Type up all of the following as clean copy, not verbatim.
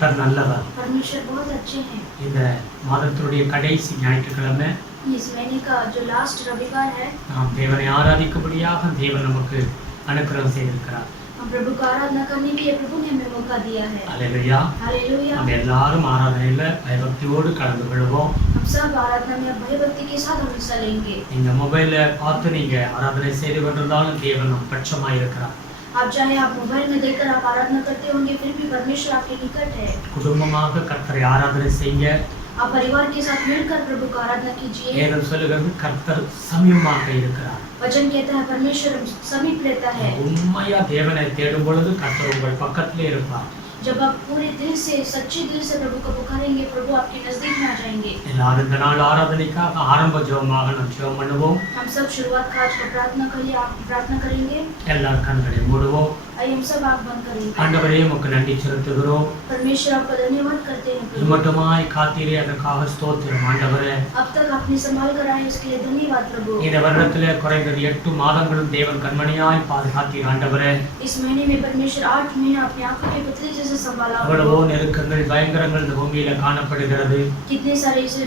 கர்த்தர் நல்லவர். परमेश्वर बहुत अच्छे हैं। இந்த மாதத்தினுடைய கடைசி ஞாயிற்றுக்கிழமை इस महीने का जो लास्ट रविवार है, நாம் தேவனை ஆராதிக்கும்படியாக தேவன் நமக்கு அனுக்கிரகம் செய்திருக்கிறார். हम प्रभु को आराधना करने के लिए प्रभु ने हमें मौका दिया है। அல்லேலூயா. हालेलुया। நம்ம எல்லாரும் ஆராதனையில பயபக்தியோடு கலந்து கொள்வோம். हम सब आराधना में भयभक्ति के साथ हम हिस्सा लेंगे। நீங்க மொபைல்ல பார்த்து நீங்க ஆராதனை செய்து கொண்டிருந்தாலும் தேவன் நம் பட்சமாய் இருக்கிறார். आप चाहे आप मोबाइल में देखकर आप आराधना करते होंगे, फिर भी परमेश्वर आपके निकट है। குடும்பமாக கர்த்தரை ஆராதனை செய்ய आप परिवार के साथ मिलकर प्रभु को आराधना कीजिए। வேதம் சொல்லுகிறது கர்த்தர் சமீபமாக இருக்கிறார். वचन कहता है परमेश्वर समीप रहता है। உண்மையா தேவனை தேடும் பொழுது கர்த்தர் உங்கள் பக்கத்திலே இருப்பார். जब आप पूरे दिल से सच्चे दिल से प्रभु को पुकारेंगे, प्रभु आपके नजदीक में आ जाएंगे। எல்லாரும் இந்த நாள் ஆராதனைக்காக ஆரம்ப ஜெபமாக நாம் ஜெபம் பண்ணுவோம். हम सब शुरुआत का आज को प्रार्थना करिए, आप प्रार्थना करेंगे। எல்லாரும் கண்களை மூடுவோம். आइए हम सब आँख बंद करेंगे। ஆண்டவரே உமக்கு நன்றி செலுத்துகிறோம். परमेश्वर आपका धन्यवाद करते हैं प्रभु। இம்மட்டுமாய் காத்தீரே அதற்காக ஸ்தோத்திரம் ஆண்டவரே. अब तक आपने संभाल कर आए इसके लिए धन्यवाद प्रभु। இந்த வருடத்திலே குறைந்தது 8 மாதங்களும் தேவன் கண்மணியாய் பாதுகாத்தீர் ஆண்டவரே. इस महीने में परमेश्वर 8 महीना अपनी आंखों के पुतले जैसे संभाला। எவ்வளவோ நெருக்கங்கள் பயங்கரங்கள் இந்த பூமியில காணப்படுகிறது. कितने सारे ऐसे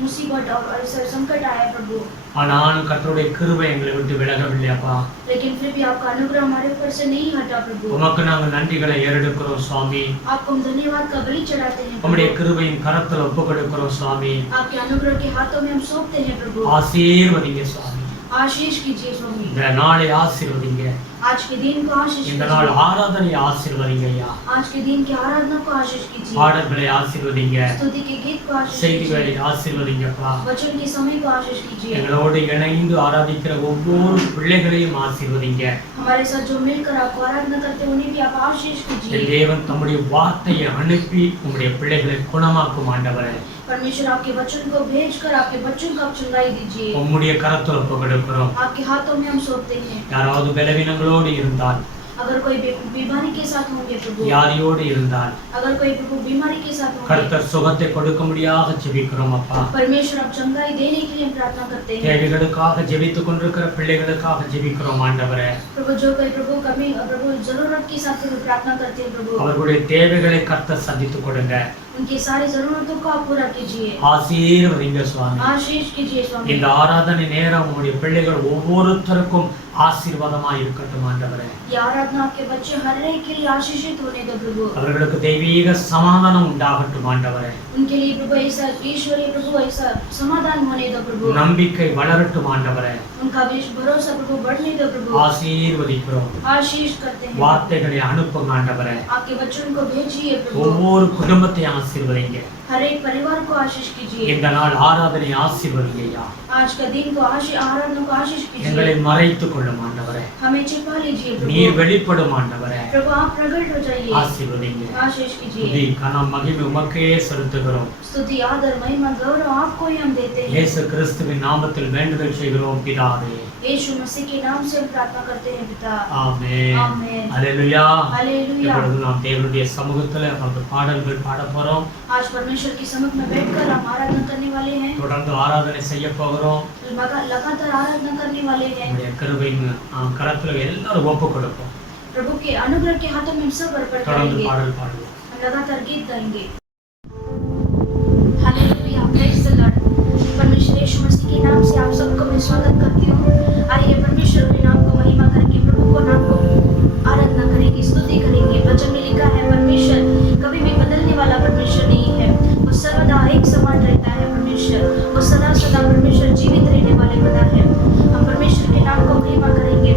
मुसीबत और ऐसे संकट आए प्रभु, ஆனாலும் கர்த்தருடைய கிருபை எங்களை விட்டு விலகவில்லை அப்பா. लेकिन फिर भी आपका अनुग्रह हमारे ऊपर से नहीं हटा प्रभु। உமக்கு நாங்கள் நன்றிகளை ஏறெடுக்கிறோம் சுவாமி. आपको हम धन्यवाद का बलि चढ़ाते हैं உம்முடைய प्रभु। கிருபையின் கரத்தில் ஒப்புக் கொடுக்கிறோம் சுவாமி. आपके अनुग्रह के हाथों में हम सौंपते हैं प्रभु। ஆசீர்வதிங்க சுவாமி. आशीष कीजिए स्वामी। இந்த நாளை ஆசீர்வதிங்க. आज के दिन को आशीष இந்த நாள் कीजिए। ஆராதனையை ஆசீர்வதிங்க ஐயா. आज के दिन की आराधना को आशीष कीजिए। பாடல்களை ஆசீர்வதிங்க. स्तुति के गीत को आशीष செய்திகளை कीजिए। ஆசீர்வதிங்கப்பா. वचन के समय को आशीष कीजिए। எங்களோடு இணைந்து ஆராதிக்கிற ஒவ்வொரு பிள்ளைகளையும் ஆசீர்வதிங்க. हमारे साथ जो मिलकर आपको आराधना करते हैं उन्हें भी आप आशीष कीजिए। தேவன் தம்முடைய வார்த்தையை அனுப்பி உங்களுடைய பிள்ளைகளை குணமாக்கும் ஆண்டவரே. परमेश्वर आपके वचन को भेजकर आपके बच्चों को आप चंगाई दीजिए। உம்முடைய கரத்தில் ஒப்புக் கொடுக்கிறோம். आपके हाथों में हम सौंपते हैं। யாராவது பலவீனங்களோடு இருந்தால், अगर कोई बीमारी के साथ होंगे प्रभु, வியாதியோடு இருந்தால் अगर कोई प्रभु बीमारी के साथ होंगे, கர்த்தர் சுகத்தை கொடுக்கும்படியாக ஜெபிக்கிறோம் அப்பா. परमेश्वर आप चंगाई देने के लिए हम प्रार्थना करते हैं। தேவைகளுக்காக ஜெபித்துக் கொண்டிருக்கிற பிள்ளைகளுக்காக ஜெபிக்கிறோம் ஆண்டவரே. प्रभु जो कोई प्रभु कमी प्रभु जरूरत के साथ हम प्रार्थना करते हैं प्रभु, அவர்களுடைய தேவைகளை கர்த்தர் சந்தித்து கொடுங்க. उनकी सारी जरूरतों को आप पूरा कीजिए। ஆசீர்வதிங்க சுவாமி. आशीष कीजिए स्वामी। இந்த ஆராதனை நேரம் உங்களுடைய பிள்ளைகள் ஒவ்வொருத்தருக்கும் ஆசீர்வாதமாய் இருக்கட்டும் ஆண்டவரே. ये आराधना आपके बच्चे हर एक के लिए आशीषित होने दो प्रभु। அவர்களுக்கு தெய்வீக சமாதானம் உண்டாகட்டும் ஆண்டவரே. उनके लिए प्रभु ऐसा ईश्वरीय प्रभु ऐसा समाधान होने दो प्रभु। நம்பிக்கை வளரட்டும் ஆண்டவரே. उनका भरोसा प्रभु बढ़ने दो प्रभु। ஆசீர்வதிக்கிறோம். आशीष करते हैं। வார்த்தைகளை அனுப்புங்க ஆண்டவரே. आपके वचन को भेजिए प्रभु। ஒவ்வொரு குடும்பத்தையும் ஆசீர்வதிங்க. हर एक परिवार को आशीष कीजिए। இந்த நாள் ஆராதனை ஆசீர்வதிங்க ஐயா. आज का दिन को आराधना को आशीष எங்களை कीजिए। மறைத்துக் கொள்ளும் ஆண்டவரே. हमें छिपा लीजिए நீர் प्रभु। வெளிப்படும் ஆண்டவரே. प्रभु आप प्रकट हो जाइए। ஆசீர்வதிங்க. आशीष துதி कीजिए। கனம் மகிமை உமக்கே செலுத்துகிறோம். स्तुति आदर महिमा गौरव आपको ही हम देते हैं। இயேசு கிறிஸ்துவின் நாமத்தில் வேண்டுதல் செய்கிறோம் பிதாவே. यीशु मसीह के नाम से हम प्रार्थना करते हैं पिता। ஆமென். आमेन। அல்லேலூயா. हालेलुया। இப்பொழுது நாம் தேவனுடைய சமூகத்தில் அந்த பாடல்கள் பாடப் போறோம். आज परमेश्वर की सम्मुख में बैठकर हम आराधना करने वाले हैं। தொடர்ந்து ஆராதனை செய்ய போகிறோம். लगातार आराधना करने वाले हैं। நம்முடைய கிருபையின் கரத்தில் எல்லாரும் ஒப்பு கொடுப்போம். प्रभु के अनुग्रह के हाथों में हम सब अर्पण தொடர்ந்து करेंगे। பாடல் பாடுவோம். हम लगातार गीत गाएंगे। Hallelujah, praise the Lord. परमेश्वर यीशु मसीह के नाम से आप सबको मैं स्वागत करती हूँ। आइए परमेश्वर के नाम को महिमा करके प्रभु को नाम को आराधना करेंगे, स्तुति करेंगे। वचन में लिखा है परमेश्वर कभी भी बदलने वाला परमेश्वर नहीं है, वो सर्वदा एक समान रहता है परमेश्वर, वो सदा सदा परमेश्वर जीवित रहने वाले खुदा है। हम परमेश्वर के नाम को महिमा करेंगे।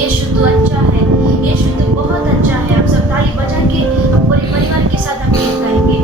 यीशु तो अच्छा है, यीशु तो बहुत अच्छा है। हम सब ताली बजा के हम पूरे परिवार के साथ हम गीत गाएंगे।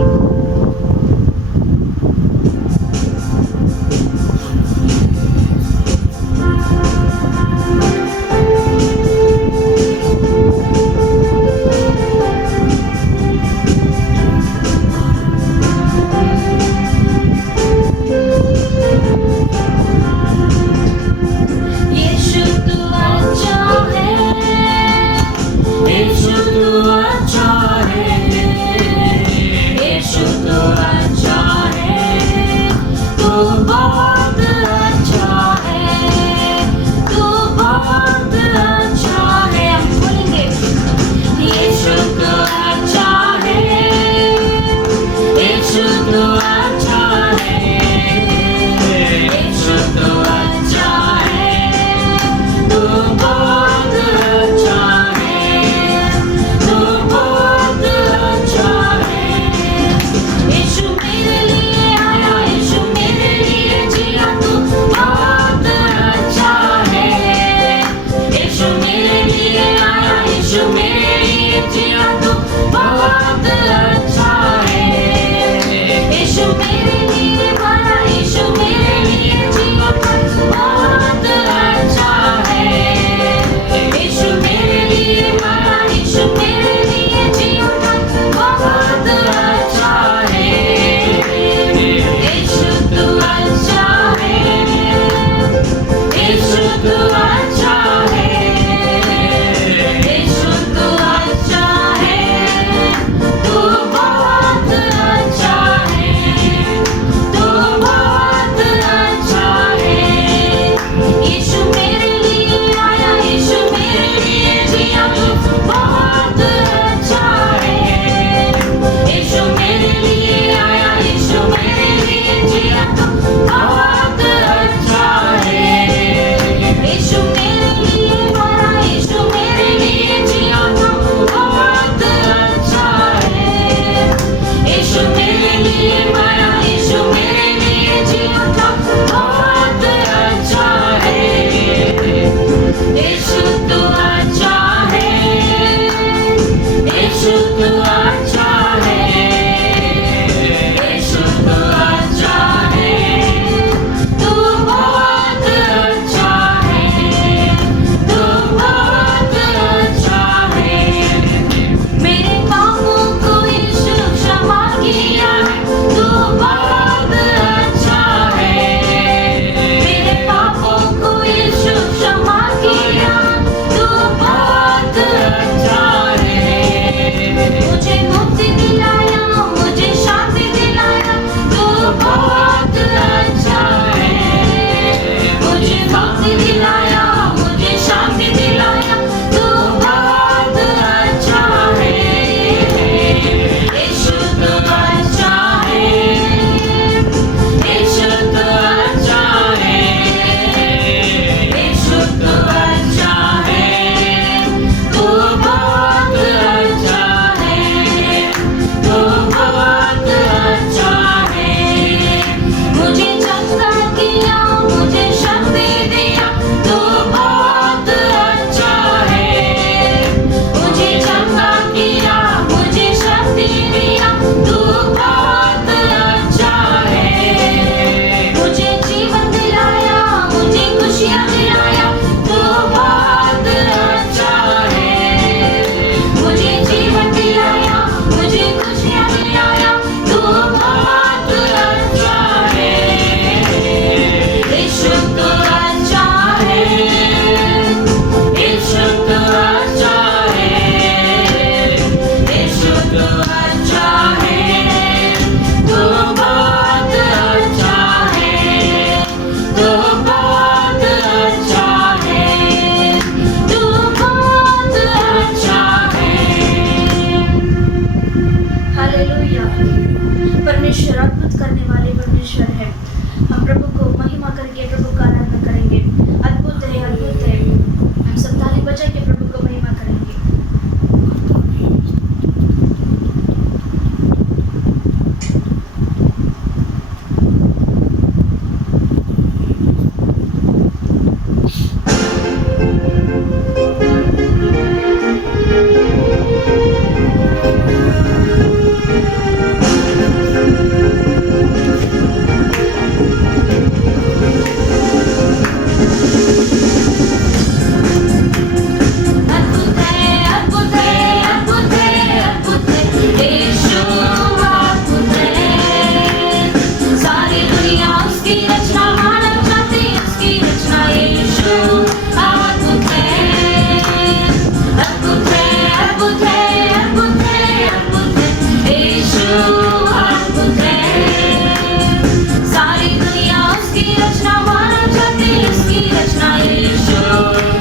रचना यीशु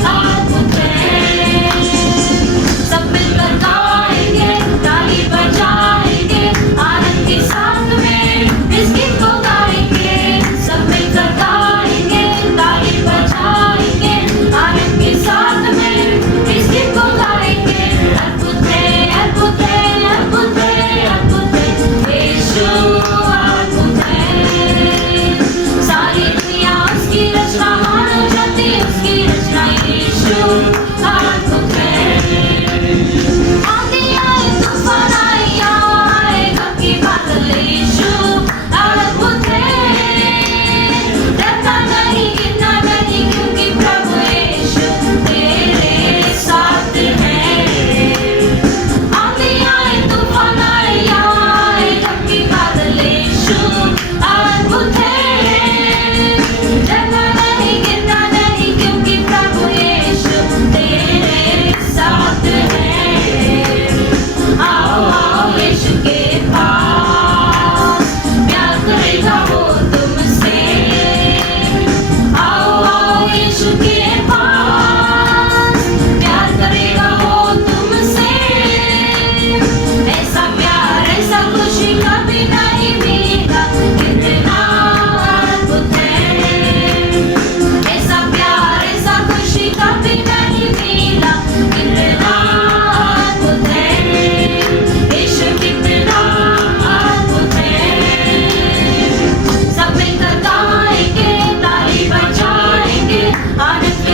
अद्भुत है। सब मिलकर गाएंगे, ताली बजाएंगे, आनंद के साथ में इस गीत को गाएंगे। सब मिलकर गाएंगे, ताली बजाएंगे, आनंद के साथ में इस गीत को गाएंगे। अद्भुत है, अद्भुत है, अद्भुत है, अद्भुत है, यीशु अद्भुत है। सारी दुनिया उसकी रचना, मानव जाति उसकी रचना, यीशु अद्भुत है। आंधी आए, तूफान आए, या आए गम की बादल, यीशु अद्भुत है। डरना नहीं, गिरना नहीं, क्योंकि प्रभु यीशु तेरे साथ है। आंधी आए, तूफान आए, या आए गम की बादल, यीशु अद्भुत है। डरना नहीं, गिरना नहीं, क्योंकि प्रभु यीशु तेरे साथ है। आओ आओ यीशु के पास, प्यार करेगा वो तुमसे। आओ आओ यीशु के पास, प्यार करेगा वो तुमसे। ऐसा प्यार, ऐसा खुशी कभी नहीं मिला, कितना अद्भुत है। ऐसा प्यार, ऐसा खुशी कभी नहीं मिला, कितना अद्भुत है। यीशु कितना अद्भुत है। सब मिलकर गाएंगे, ताली बजाएंगे, आनंद के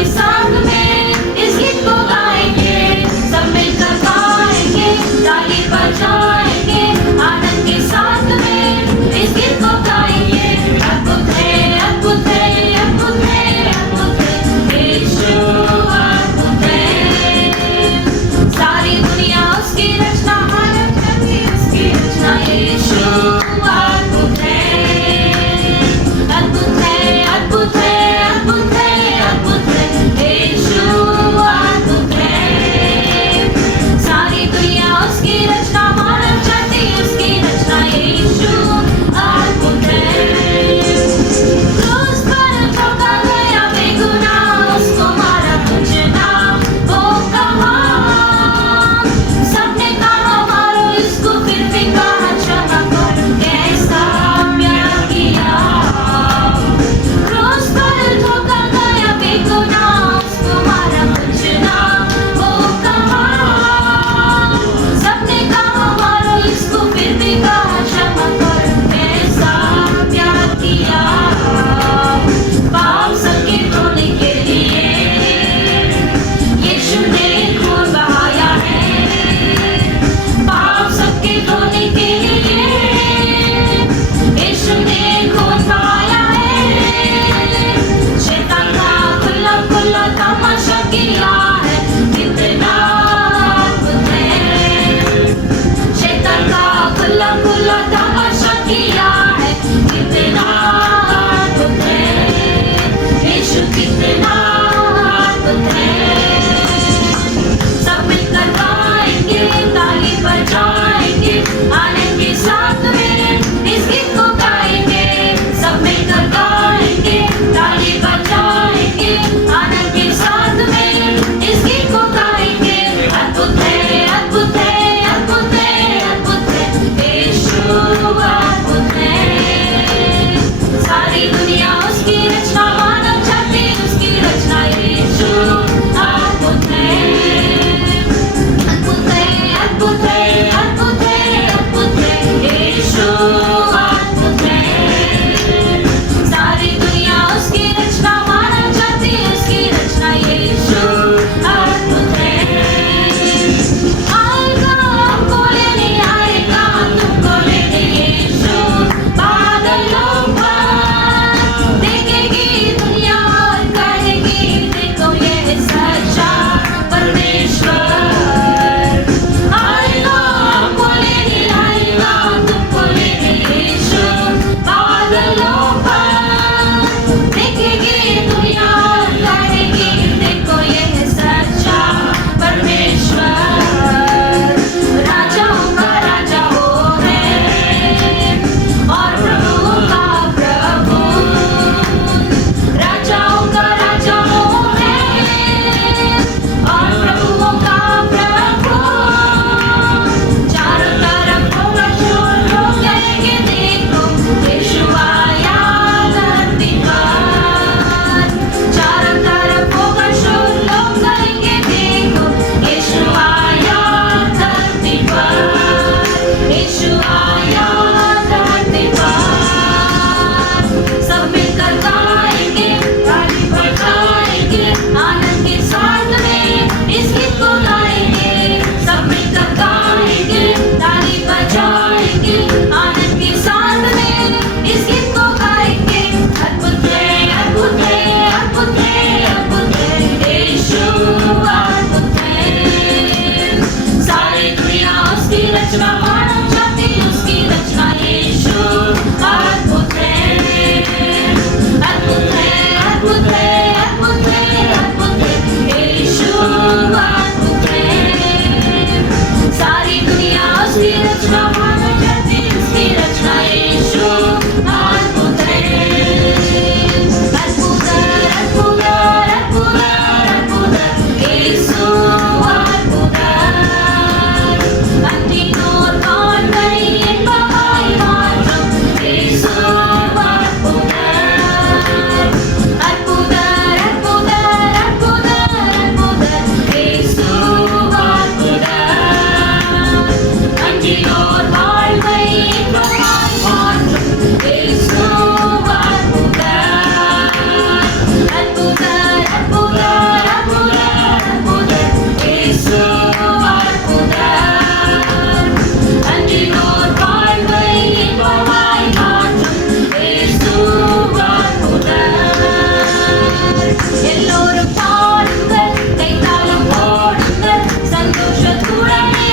எல்லோரும் பாடுங்கள், கைத்தாளம் போடுங்கள், சந்தோஷத்துடனே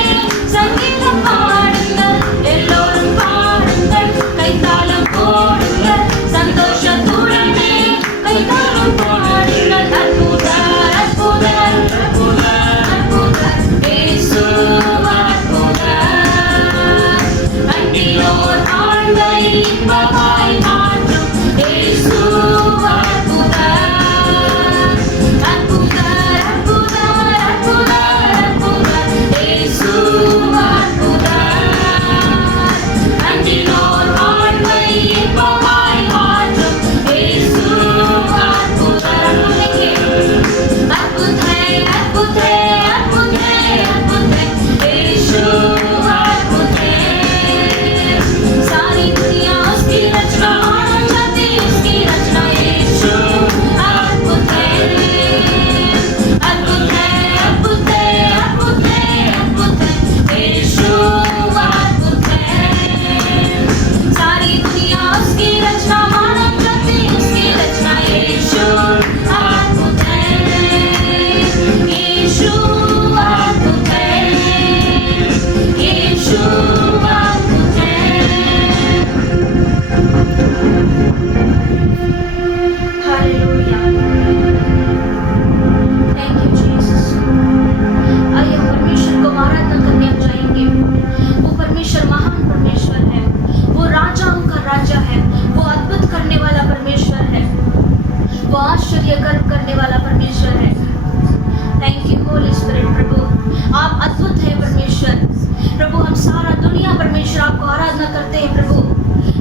சங்கீதம் பாடுங்கள். எல்லோரும் பாடுங்கள், கைத்தாளம் போடுங்கள், சந்தோஷத்துடனே கைத்தாளம் பாடுங்கள். அற்புதர், அற்புதர், அற்புதர், அற்புதர், இயேசு அற்புதர். அன்றியோர் வாழ்வை இன்பமாய் மாற்றும் இயேசு அற்புதர். அற்புதர், அற்புதர், அற்புதர், அற்புதர், இயேசு அற்புதர். அன்றியோர் வாழ்வை இன்பமாய் மாற்றும் இயேசு அற்புதர். अद्भुत है, अद्भुत है, अद्भुत है, अद्भुत है, यीशु अद्भुत है। सारी दुनिया उसकी रचना, मानव जाति उसकी रचना, यीशु अद्भुत है। अद्भुत है, अद्भुत है, अद्भुत है, अद्भुत है, यीशु अद्भुत है। सारी दुनिया उसकी रचना, मानव जाति उसकी रचना, यीशु अद्भुत है। यीशु अद्भुत है, यीशु अद्भुत है। Hallelujah, thank you Jesus. आइए हम परमेश्वर को आराधना करने हम जाएंगे। वो परमेश्वर महान परमेश्वर है, वो राजाओं का राजा है, वो अद्भुत करने वाला परमेश्वर है, वो आश्चर्य कर्म करने वाला परमेश्वर है। Thank you Holy Spirit. प्रभु आप अद्भुत है परमेश्वर। प्रभु हम सारा दुनिया परमेश्वर आपको आराधना करते हैं प्रभु,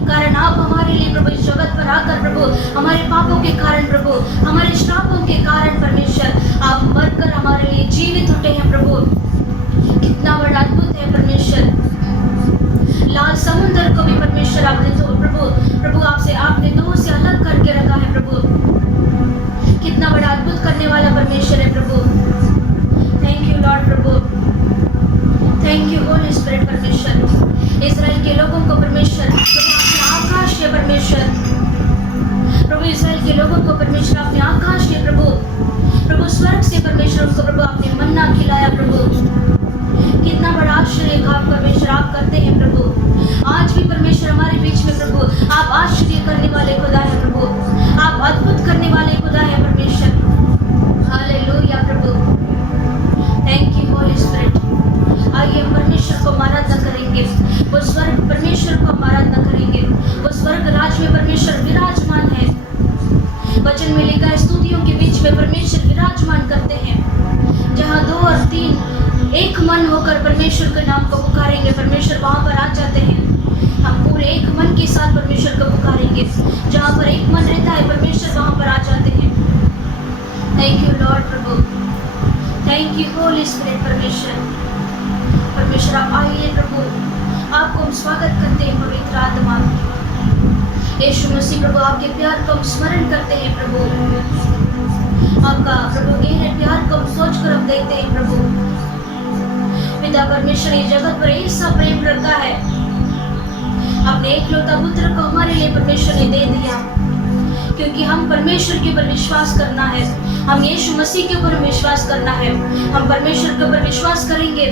कारण आप हमारे लिए प्रभु इस जगत पर आकर प्रभु हमारे पापों के कारण प्रभु हमारे श्रापों के कारण परमेश्वर आप मरकर हमारे लिए जीवित उठे हैं प्रभु। कितना बड़ा अद्भुत है परमेश्वर। लाल समुद्र को भी परमेश्वर आपने तो प्रभु प्रभु आपसे आपने दो से अलग करके रखा है प्रभु। कितना बड़ा अद्भुत करने वाला परमेश्वर है प्रभु। थैंक यू लॉर्ड प्रभु, थैंक यू होली स्पिरिट परमेश्वर। इजराइल के लोगों को परमेश्वर प्रभु आपने आकाश के परमेश्वर प्रभु इजराइल के लोगों को परमेश्वर आपने आकाश के प्रभु प्रभु स्वर्ग से परमेश्वर उनको प्रभु आपने मन्ना खिलाया प्रभु। कितना बड़ा आश्चर्य काम परमेश्वर आप करते हैं प्रभु। आज भी परमेश्वर हमारे बीच में प्रभु आप आश्चर्य करने वाले खुदा है प्रभु, आप अद्भुत करने वाले खुदा है परमेश्वर। Hallelujah Prabhu, thank you Holy spirit. आइए हम परमेश्वर को आराधना करेंगे, वो स्वर्ग परमेश्वर को हम आराधना करेंगे। वो स्वर्ग राज में परमेश्वर विराजमान है। वचन में लिखा है स्तुतियों के बीच में परमेश्वर विराजमान करते हैं। जहाँ 2 और 3 एक मन होकर परमेश्वर के नाम को पुकारेंगे परमेश्वर वहाँ पर आ जाते हैं। हम पूरे एक मन के साथ परमेश्वर को पुकारेंगे। जहाँ पर एक मन रहता है परमेश्वर वहाँ पर आ जाते हैं। थैंक यू लॉर्ड प्रभु, थैंक यू होली स्पिरिट परमेश्वर। परमेश्वर आप आइए प्रभु, आपको हम स्वागत करते हैं पवित्र आत्मा। यीशु मसीह प्रभु आपके प्यार को हम स्मरण करते हैं प्रभु। आपका प्रभु गहरे प्यार को हम सोच कर हम देखते हैं प्रभु। पिता परमेश्वर इस जगत पर ऐसा प्रेम रखा है, अपने एकलौता पुत्र को हमारे लिए परमेश्वर ने दे दिया, क्योंकि हम परमेश्वर के ऊपर विश्वास करना है, हम यीशु मसीह के ऊपर विश्वास करना है। हम परमेश्वर के ऊपर विश्वास करेंगे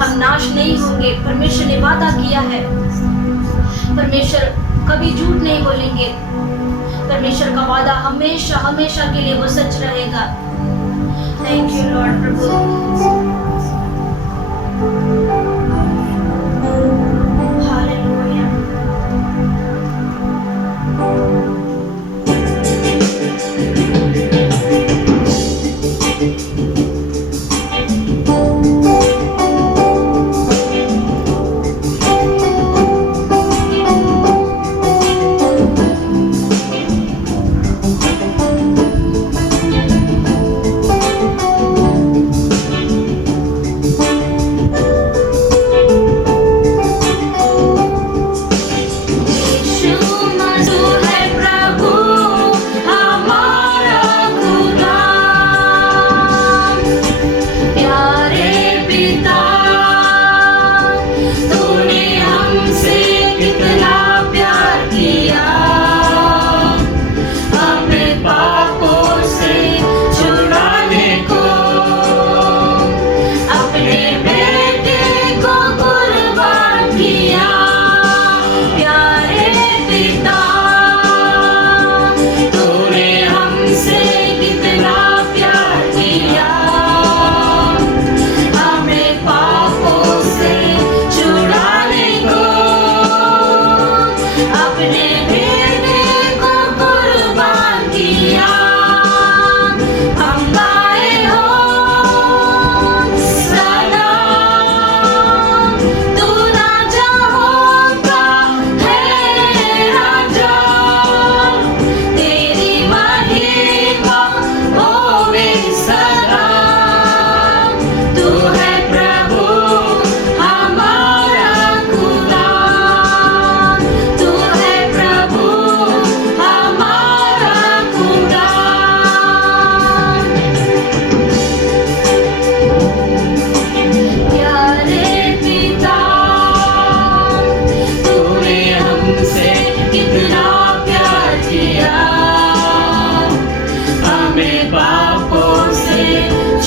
हम नाश नहीं होंगे। परमेश्वर ने वादा किया है, परमेश्वर कभी झूठ नहीं बोलेंगे। परमेश्वर का वादा हमेशा हमेशा के लिए वो सच रहेगा। Thank you Lord Prabhu. Hallelujah.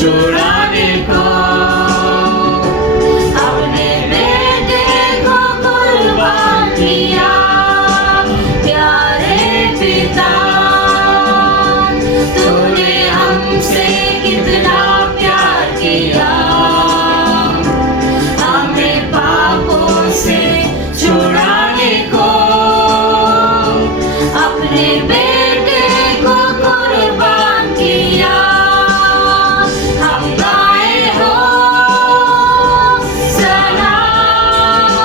छुड़ाने को अपने बेटे को कुर्बान किया। प्यारे पिता, तूने हमसे कितना प्यार किया। हमें पापों से छुड़ाने को अपने बेटे को कुर्बान किया। हम गाए हो सलाम,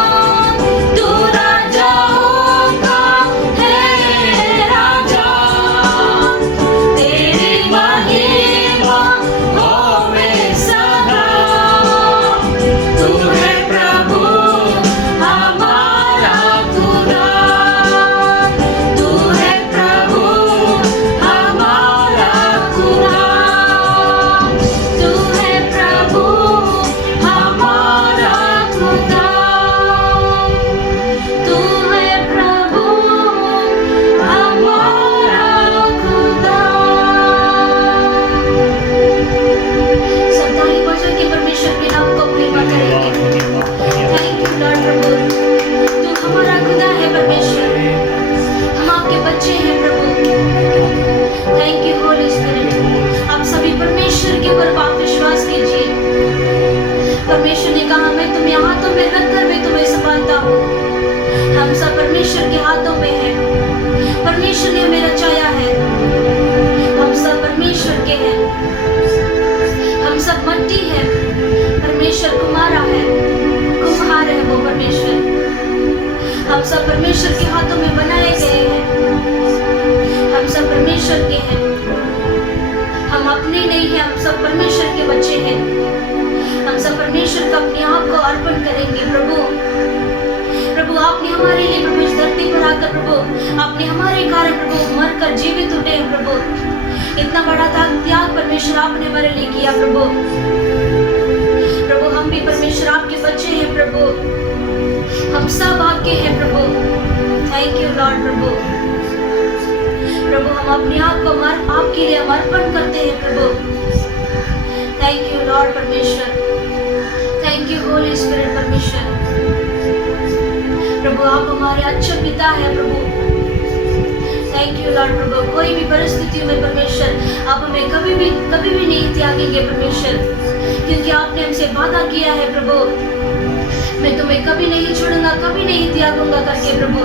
तू राजाओं का है राजा। तेरी महिमा होवे सदा। तू है प्रभु हमारा खुदा। तू है प्रभु हमारा खुदा। तू है प्रभु हमारा खुदा। तू है प्रभु हमारा खुदा। सब ताली बजा के परमेश्वर के नाम को महिमा करेंगे। थैंक यू लॉर्ड प्रभु, तू हमारा खुदा है परमेश्वर, हम आपके बच्चे हैं प्रभु। Thank you Holy Spirit. आप सभी परमेश्वर के ऊपर आप विश्वास कीजिए। परमेश्वर ने कहा मैं तुम्हें हाथों में रखकर मैं तुम्हें संभालता हूँ। हम सब परमेश्वर के हाथों में हैं। परमेश्वर ने हमें रचाया है। हम सब परमेश्वर के हैं। हम सब मट्टी है, परमेश्वर कुम्हारा है, कुम्हार है वो परमेश्वर। हम सब परमेश्वर के हाथों में बनाए गए हैं। हम सब परमेश्वर के हैं। हम अपने नहीं हैं, हम सब परमेश्वर के बच्चे हैं। हम सब परमेश्वर का अपने आप को अर्पण करेंगे। प्रभु प्रभु आपने हमारे लिए प्रभु इस धरती पर आकर प्रभु आपने हमारे कारण प्रभु मरकर जीवित उठे हैं प्रभु। इतना बड़ा त्याग परमेश्वर आपने हमारे लिए किया प्रभु। प्रभु हम भी परमेश्वर आपके बच्चे हैं प्रभु। हम सब आपके हैं प्रभु। थैंक यू लॉर्ड प्रभु। प्रभु हम अपने आप को आपके लिए अर्पण करते हैं प्रभु। थैंक यू लॉर्ड परमेश्वर। थैंक यू होली स्पिरिट परमेश्वर। प्रभु आप हमारे अच्छे पिता है प्रभु। थैंक यू लॉर्ड प्रभु। कोई भी परिस्थितियों में परमेश्वर आप हमें कभी भी नहीं त्यागेंगे परमेश्वर, क्योंकि आपने हमसे वादा किया है प्रभु मैं तुम्हें कभी नहीं छोड़ूंगा, कभी नहीं त्यागूंगा करके प्रभु।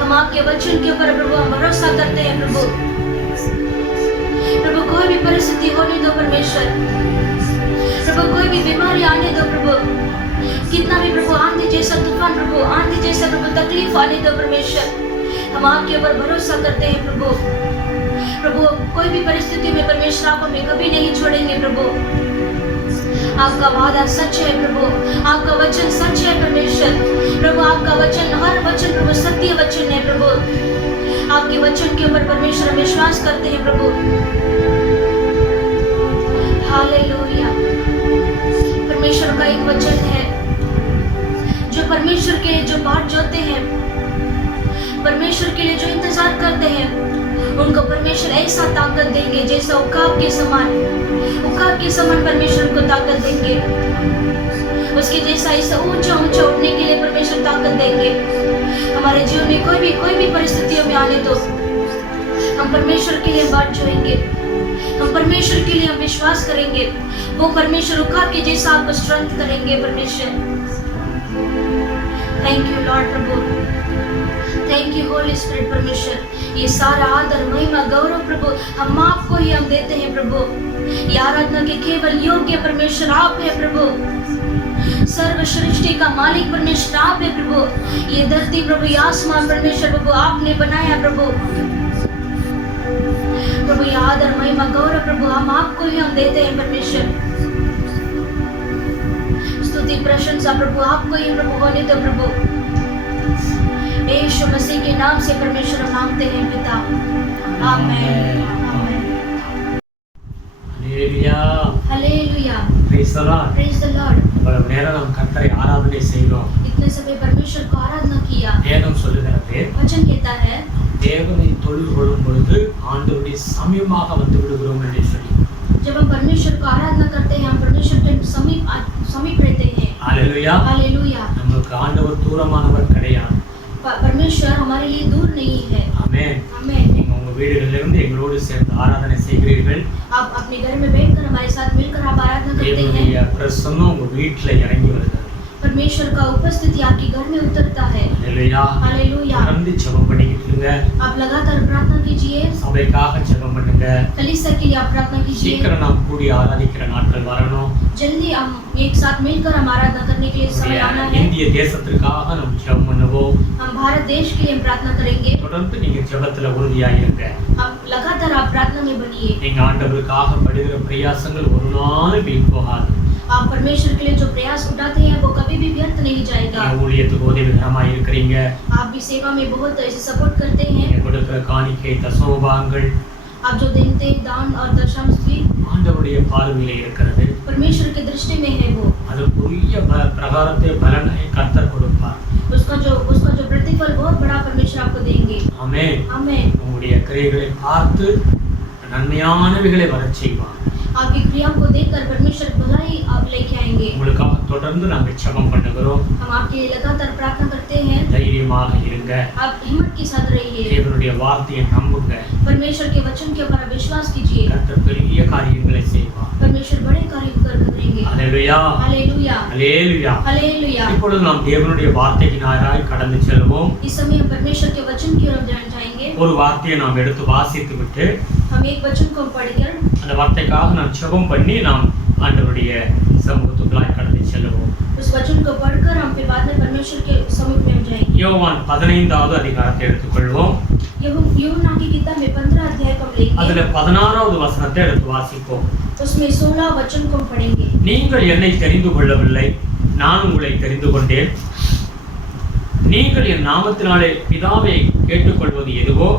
हम आपके वचन के ऊपर प्रभु हम भरोसा करते हैं प्रभु। प्रभु कोई भी परिस्थिति होने दो परमेश्वर। प्रभु कोई भी बीमारी आने दो प्रभु। कितना भी प्रभु आंधी जैसा तूफान प्रभु, आंधी जैसा प्रभु तकलीफ आने दो परमेश्वर। हम आपके ऊपर भरोसा करते हैं प्रभु। प्रभु कोई भी परिस्थिति में परमेश्वर आप हमें कभी नहीं छोड़ेंगे प्रभु। आपका वादा सच है प्रभु। आपका वचन सच है परमेश्वर। प्रभु आपका वचन हर वचन प्रभु सत्य वचन है प्रभु। आपके वचन के ऊपर परमेश्वर हम विश्वास करते हैं प्रभु। हालेलुया। परमेश्वर का एक वचन है जो परमेश्वर के लिए जो बाट जोते हैं, परमेश्वर के लिए जो इंतजार करते हैं, उनको परमेश्वर ऐसा ताकत देंगे जैसा उकाब के समान परमेश्वर उनको ताकत देंगे। उसके जैसा ऐसा ऊंचा उठने के लिए परमेश्वर ताकत देंगे। हमारे जीवन में कोई भी परिस्थितियों में आने दो, हम परमेश्वर के लिए बाट जोएंगे। हम परमेश्वर के लिए हम विश्वास करेंगे। वो परमेश्वर उकाब के जैसा आपको स्ट्रेंथ करेंगे परमेश्वर। थैंक यू लॉर्ड प्रभु। थैंक यू होली स्पिरिट परमेश्वर। ये सारा आदर महिमा गौरव प्रभु हम आपको ही हम देते हैं प्रभु। ये आराधना के केवल योग्य परमेश्वर आप है प्रभु। सर्व सृष्टि का मालिक परमेश्वर आप है प्रभु। ये धरती प्रभु, ये आसमान परमेश्वर प्रभु आपने बनाया प्रभु। प्रभु ये आदर महिमा गौरव प्रभु हम आपको ही हम देते हैं परमेश्वर। स्तुति प्रशंसा प्रभु आपको ही प्रभु होने दो प्रभु। यीशु मसीह के नाम से परमेश्वर मांगते हैं पिता, amen. Hallelujah, hallelujah, praise the Lord, praise the Lord. இவ்வளவு நேரம் நாம் கர்த்தரை ஆராதனை செய்தோம். इतने समय परमेश्वर को आराधना किया। வேதம் சொல்லுகிறது, वचन कहता है தேவனை தொழுது கொள்ளும் பொழுது ஆண்டவருடைய சமீபமாக வந்து விடுகிறோம் என்று சொல்லி। जब हम परमेश्वर को அல்லேலூயா. हालेलुया। நமக்கு ஆண்டவர் தூரமானவர் கிடையாது. परमेश्वर हमारे लिए दूर नहीं है। ஆமென். आमेन। நீங்க உங்க வீடுகளிலிருந்து எங்களோடு சேர்ந்து ஆராதனை செய்கிறீர்கள். आप अपने घर में बैठकर हमारे साथ मिलकर आप आराधना करते हैं। தேவனுடைய பிரசன்னம் உங்க வீட்ல இறங்கி வருகிறது. परमेश्वर का उपस्थिति आपके घर में उतरता है। அல்லேலூயா. हालेलुया। தொடர்ந்து ஜெபம் பண்ணிக்கிட்டு இருங்க. आप लगातार प्रार्थना कीजिए। சபைக்காக ஜெபம் பண்ணுங்க. कलीसिया के लिए आप प्रार्थना कीजिए। சீக்கிரம் நாம் கூடி ஆராதிக்கிற நாட்கள் வரணும். जल्दी हम एक साथ मिलकर हम आराधना करने के लिए समय आना है। இந்திய தேசத்திற்காக நாம் ஜெபம் பண்ணுவோம். हम भारत देश के लिए हम प्रार्थना करेंगे। தொடர்ந்து நீங்க ஜெபத்துல உறுதியாக இருங்க. आप लगातार आप प्रार्थना में बनिए। நீங்க ஆண்டவருக்காக படுகிற பிரயாசங்கள் ஒரு நாள் வீண் போகாது. आप परमेश्वर के लिए जो प्रयास उठाते हैं वो कभी भी व्यर्थ नहीं जाएगा। நீங்க ஊழியத்துக்கு உதவிகரமா இருக்கிறீங்க. आप भी सेवा में बहुत ऐसे सपोर्ट करते हैं। நீங்க கொடுக்கிற காணிக்கை தசமபாகங்கள் आप जो देते दान और दशमांश भी ஆண்டவருடைய பார்வையில இருக்கிறது. परमेश्वर की दृष्टि में है। वो அதுக்குரிய பிரகாரத்தை பலனை கர்த்தர் கொடுப்பார். उसका जो प्रतिफल बहुत बड़ा परमेश्वर आपको देंगे। ஆமென். आमेन। உங்களுடைய கிரியைகளை பார்த்து நன்மையானவைகளை வரச் செய்வார். आपकी क्रियाओं को देखकर परमेश्वर भलाई आप लेके आएंगे। உங்களுக்காக தொடர்ந்து நாங்கள் ஜெபம் பண்ணுகிறோம். हम आपके लिए लगातार प्रार्थना करते हैं। தைரியமாக இருங்க. आप हिम्मत के साथ रहिए। தேவனுடைய வார்த்தையை நம்புங்க. परमेश्वर के वचन के ऊपर विश्वास कीजिए। கர்த்தர் பெரிய காரியங்களை செய்வார். परमेश्वर बड़े कार्य करेंगे। அல்லேலூயா. हालेलुया। அல்லேலூயா. हालेलुया। இப்பொழுது நாம் தேவனுடைய வார்த்தைக்கு நேராய் கடந்து செல்வோம். इस समय हम परमेश्वर के वचन की ओर जाएंगे। ஒரு வார்த்தையை நாம் எடுத்து வாசித்து விட்டு हम एक वचन को पढ़कर அந்த வார்த்தைக்காக நாம் ஜெபம் பண்ணி நாம் ஆண்டவருடைய சமூகத்துக்குள்ளாய் கடந்து செல்வோம். उस वचन को पढ़कर हम फिर बाद में परमेश्वर के समीप में जाएंगे। யோவான் 15வது அதிகாரத்தை எடுத்துக்கொள்வோம். यूहन्ना की किताब में 15 अध्याय को लेंगे। அதுல 16வது வசனத்தை எடுத்து வாசிப்போம். उसमें 16 वचन को पढ़ेंगे। நீங்கள் என்னை தெரிந்து கொள்ளவில்லை, நான் உங்களை தெரிந்து கொண்டேன். நீங்கள் என் நாமத்தினாலே பிதாவை கேட்டுக்கொள்வது எதுவோ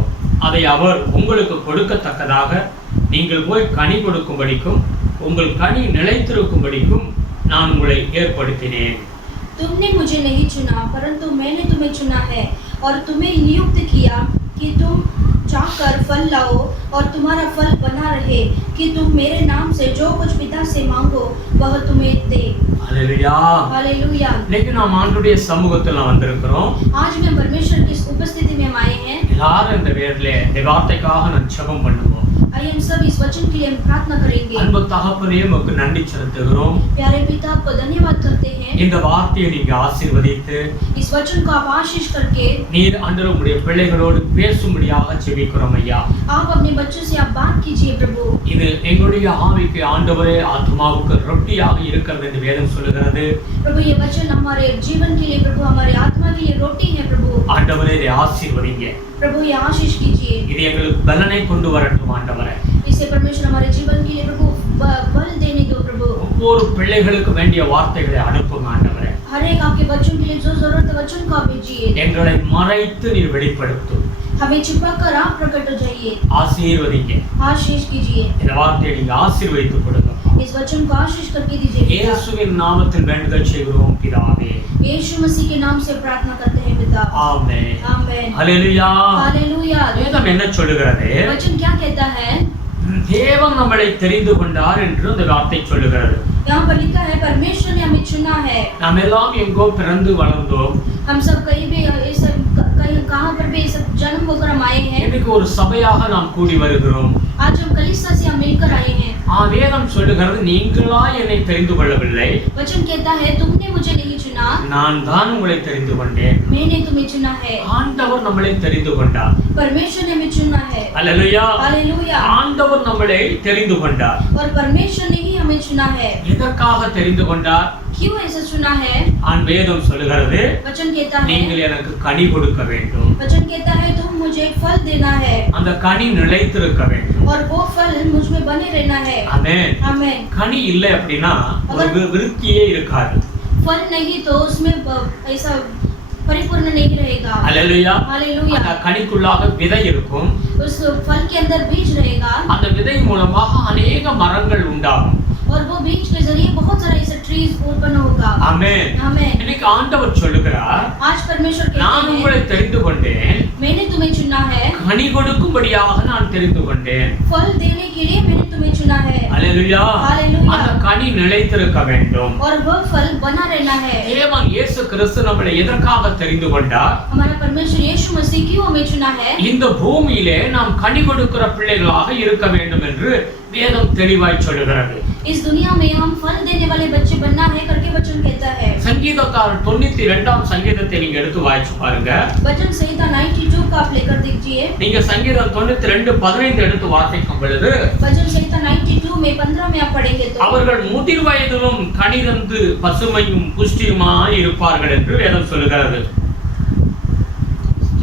அதை அவர் உங்களுக்கு கொடுக்கத்தக்கதாக நீங்கள் போய் கனி கொடுக்கும்படிக்கும் உங்கள் கனி நிலைத்திருக்கும்படிக்கும் நான் உங்களை ஏற்படுத்தினேன். तुमने मुझे नहीं चुना परंतु मैंने तुम्हें चुना है और तुम्हें नियुक्त किया कि तुम जाकर फल लाओ और तुम्हारा फल बना रहे कि तुम मेरे नाम से जो कुछ पिता से मांगो वह तुम्हें दे। அல்லேலூயா. हालेलुया। இன்னைக்கு நாம் ஆண்டவருடைய சமூகத்துல வந்திருக்கிறோம். आज मैं परमेश्वर की उपस्थिति में हम आए हैं। எல்லாரும் இந்த வேர்ல இந்த வார்த்தைக்காக நான் ஜெபம் பண்ணுவோம். आइए हम सब इस वचन के लिए हम प्रार्थना करेंगे। அன்பு தகப்பனே உமக்கு நன்றி செலுத்துகிறோம். प्यारे पिता आपको धन्यवाद करते हैं। இந்த வார்த்தையை நீங்க ஆசீர்வதித்து इस वचन को आप आशीष करके நீர் ஆண்டவர் உம்முடைய பிள்ளைகளோடு பேசும்படியாக ஜெபிக்கிறோம் ஐயா. आप अपने बच्चों से आप बात कीजिए प्रभु। இது எங்களுடைய ஆவிக்கு ஆண்டவரே ஆத்மாவுக்கு ரொட்டியாக இருக்கிறது என்று வேதம் சொல்லுகிறது. प्रभु ये वचन हमारे जीवन के लिए प्रभु हमारे आत्मा के लिए रोटी है प्रभु। ஆண்டவரே இதை ஆசீர்வதிங்க. प्रभु ये आशीष कीजिए। இது எங்களுக்கு பலனை கொண்டு வரட்டும் ஆண்டவரே. इससे परमेश्वर हमारे जीवन के लिए प्रभु बल देने दो प्रभु। ஒவ்வொரு பிள்ளைகளுக்கு வேண்டிய வார்த்தைகளை அனுப்புங்க ஆண்டவரே. हर एक आपके बच्चों के लिए जो जरूरत है वचन को आप भेजिए। எங்களை மறைத்து நீர் வெளிப்படுத்தும். हमें छिपाकर आप प्रकट हो जाइए। ஆசீர்வதிங்க. आशीष कीजिए। இந்த வார்த்தையை நீங்க ஆசீர்வதித்து கொடுங்க. इस वचन को आशीष करके दीजिए। இயேசுவின் நாமத்தில் வேண்டுதல் செய்கிறோம் பிதாவே. यीशु मसीह के नाम से प्रार्थना करते हैं पिता। ஆமென். आमेन। அல்லேலூயா. हालेलुया। வேதம் என்ன சொல்லுகிறது? वचन क्या कहता है? தேவன் நம்மளை தெரிந்து கொண்டார் என்று அந்த வார்த்தை சொல்லுகிறது. यहाँ पर लिखा है परमेश्वर ने हमें चुना है। நாம் எல்லாம் எங்கோ பிறந்து வளர்ந்தோம். हम सब कहीं भी कहाँ पर भी सब जन्म होकर हम आए हैं। இன்னைக்கு ஒரு சபையாக நாம் கூடி வருகிறோம். आज हम कलीसिया से हम मिलकर आए हैं। வேதம் சொல்லுகிறது நீங்களா என்னை தெரிந்து கொள்ளவில்லை, वचन कहता है तुमने मुझे नहीं चुना நான் தான் உங்களை தெரிந்து கொண்டேன். मैंने तुम्हें चुना है। ஆண்டவர் நம்மளை தெரிந்து கொண்டார். परमेश्वर ने हमें चुना है। அல்லேலூயா. हालेलुया। ஆண்டவர் நம்மளை தெரிந்து கொண்டார். और परमेश्वर ने ही हमें चुना है। எதற்காக தெரிந்து கொண்டார்? क्यों ऐसा चुना है? வேதம் சொல்லுகிறது वचन कहता है நீங்கள் எனக்கு கனி கொடுக்க வேண்டும். वचन कहता है तुम मुझे फल देना है அந்த கனி நிலைத்திருக்க வேண்டும். और वो फल मुझ में बने रहना है। ஆமென். आमेन। கனி இல்லை அப்படின்னா ஒரு விருத்தியே இருக்காது. फल नहीं तो उसमें ऐसा परिपूर्ण नहीं रहेगा। அல்லேலூயா. हालेलुया। அந்த கனிக்குள்ளாக விதை இருக்கும். उस फल के अंदर बीज रहेगा அந்த விதை மூலமாக अनेक மரங்கள் உண்டாகும். और वो बीज के जरिए बहुत सारे ऐसे ट्रीज उत्पन्न होगा। ஆமென். आमेन। இன்னைக்கு ஆண்டவர் சொல்லுகிறார் आज परमेश्वर நான் कहते உங்களை हैं தெரிந்து கொண்டேன், मैंने तुम्हें चुना है। கனி கொடுக்கும்படியாக நான் தெரிந்து கொண்டேன். फल देने के लिए मैंने तुम्हें चुना है। அல்லேலூயா. हालेलुया। அந்த கனி நிலைத்திருக்க வேண்டும். और वह फल बना रहना है. தேவன் இயேசு கிறிஸ்து நம்மளை எதற்காக தெரிந்து கொண்டார்? हमारा परमेश्वर यीशु मसीह क्यों हमें चुना है? இந்த பூமியிலே நாம் கனி கொடுக்கிற பிள்ளைகளாக இருக்க வேண்டும் என்று வேதம் தெளிவாய் சொல்லுகிறது. इस दुनिया में हम फल देने वाले बच्चे बनना है करके वचन कहता है. சங்கீதக்காரர் 92ஆம் சங்கீதத்தை நீங்க எடுத்து வாசிச்சு பாருங்க. वचन संहिता 92 का आप लेकर देखिए. நீங்க சங்கீதம் 92:15 எடுத்து வாசிக்கும் பொழுது वचन संहिता 92 में 15 में आप पढ़ेंगे तो அவர்கள் முதிர் வயதிலும் கனி தந்து பசுமையும் புஷ்டியுமாய் இருப்பார்கள் என்று வேதம் சொல்லுகிறது.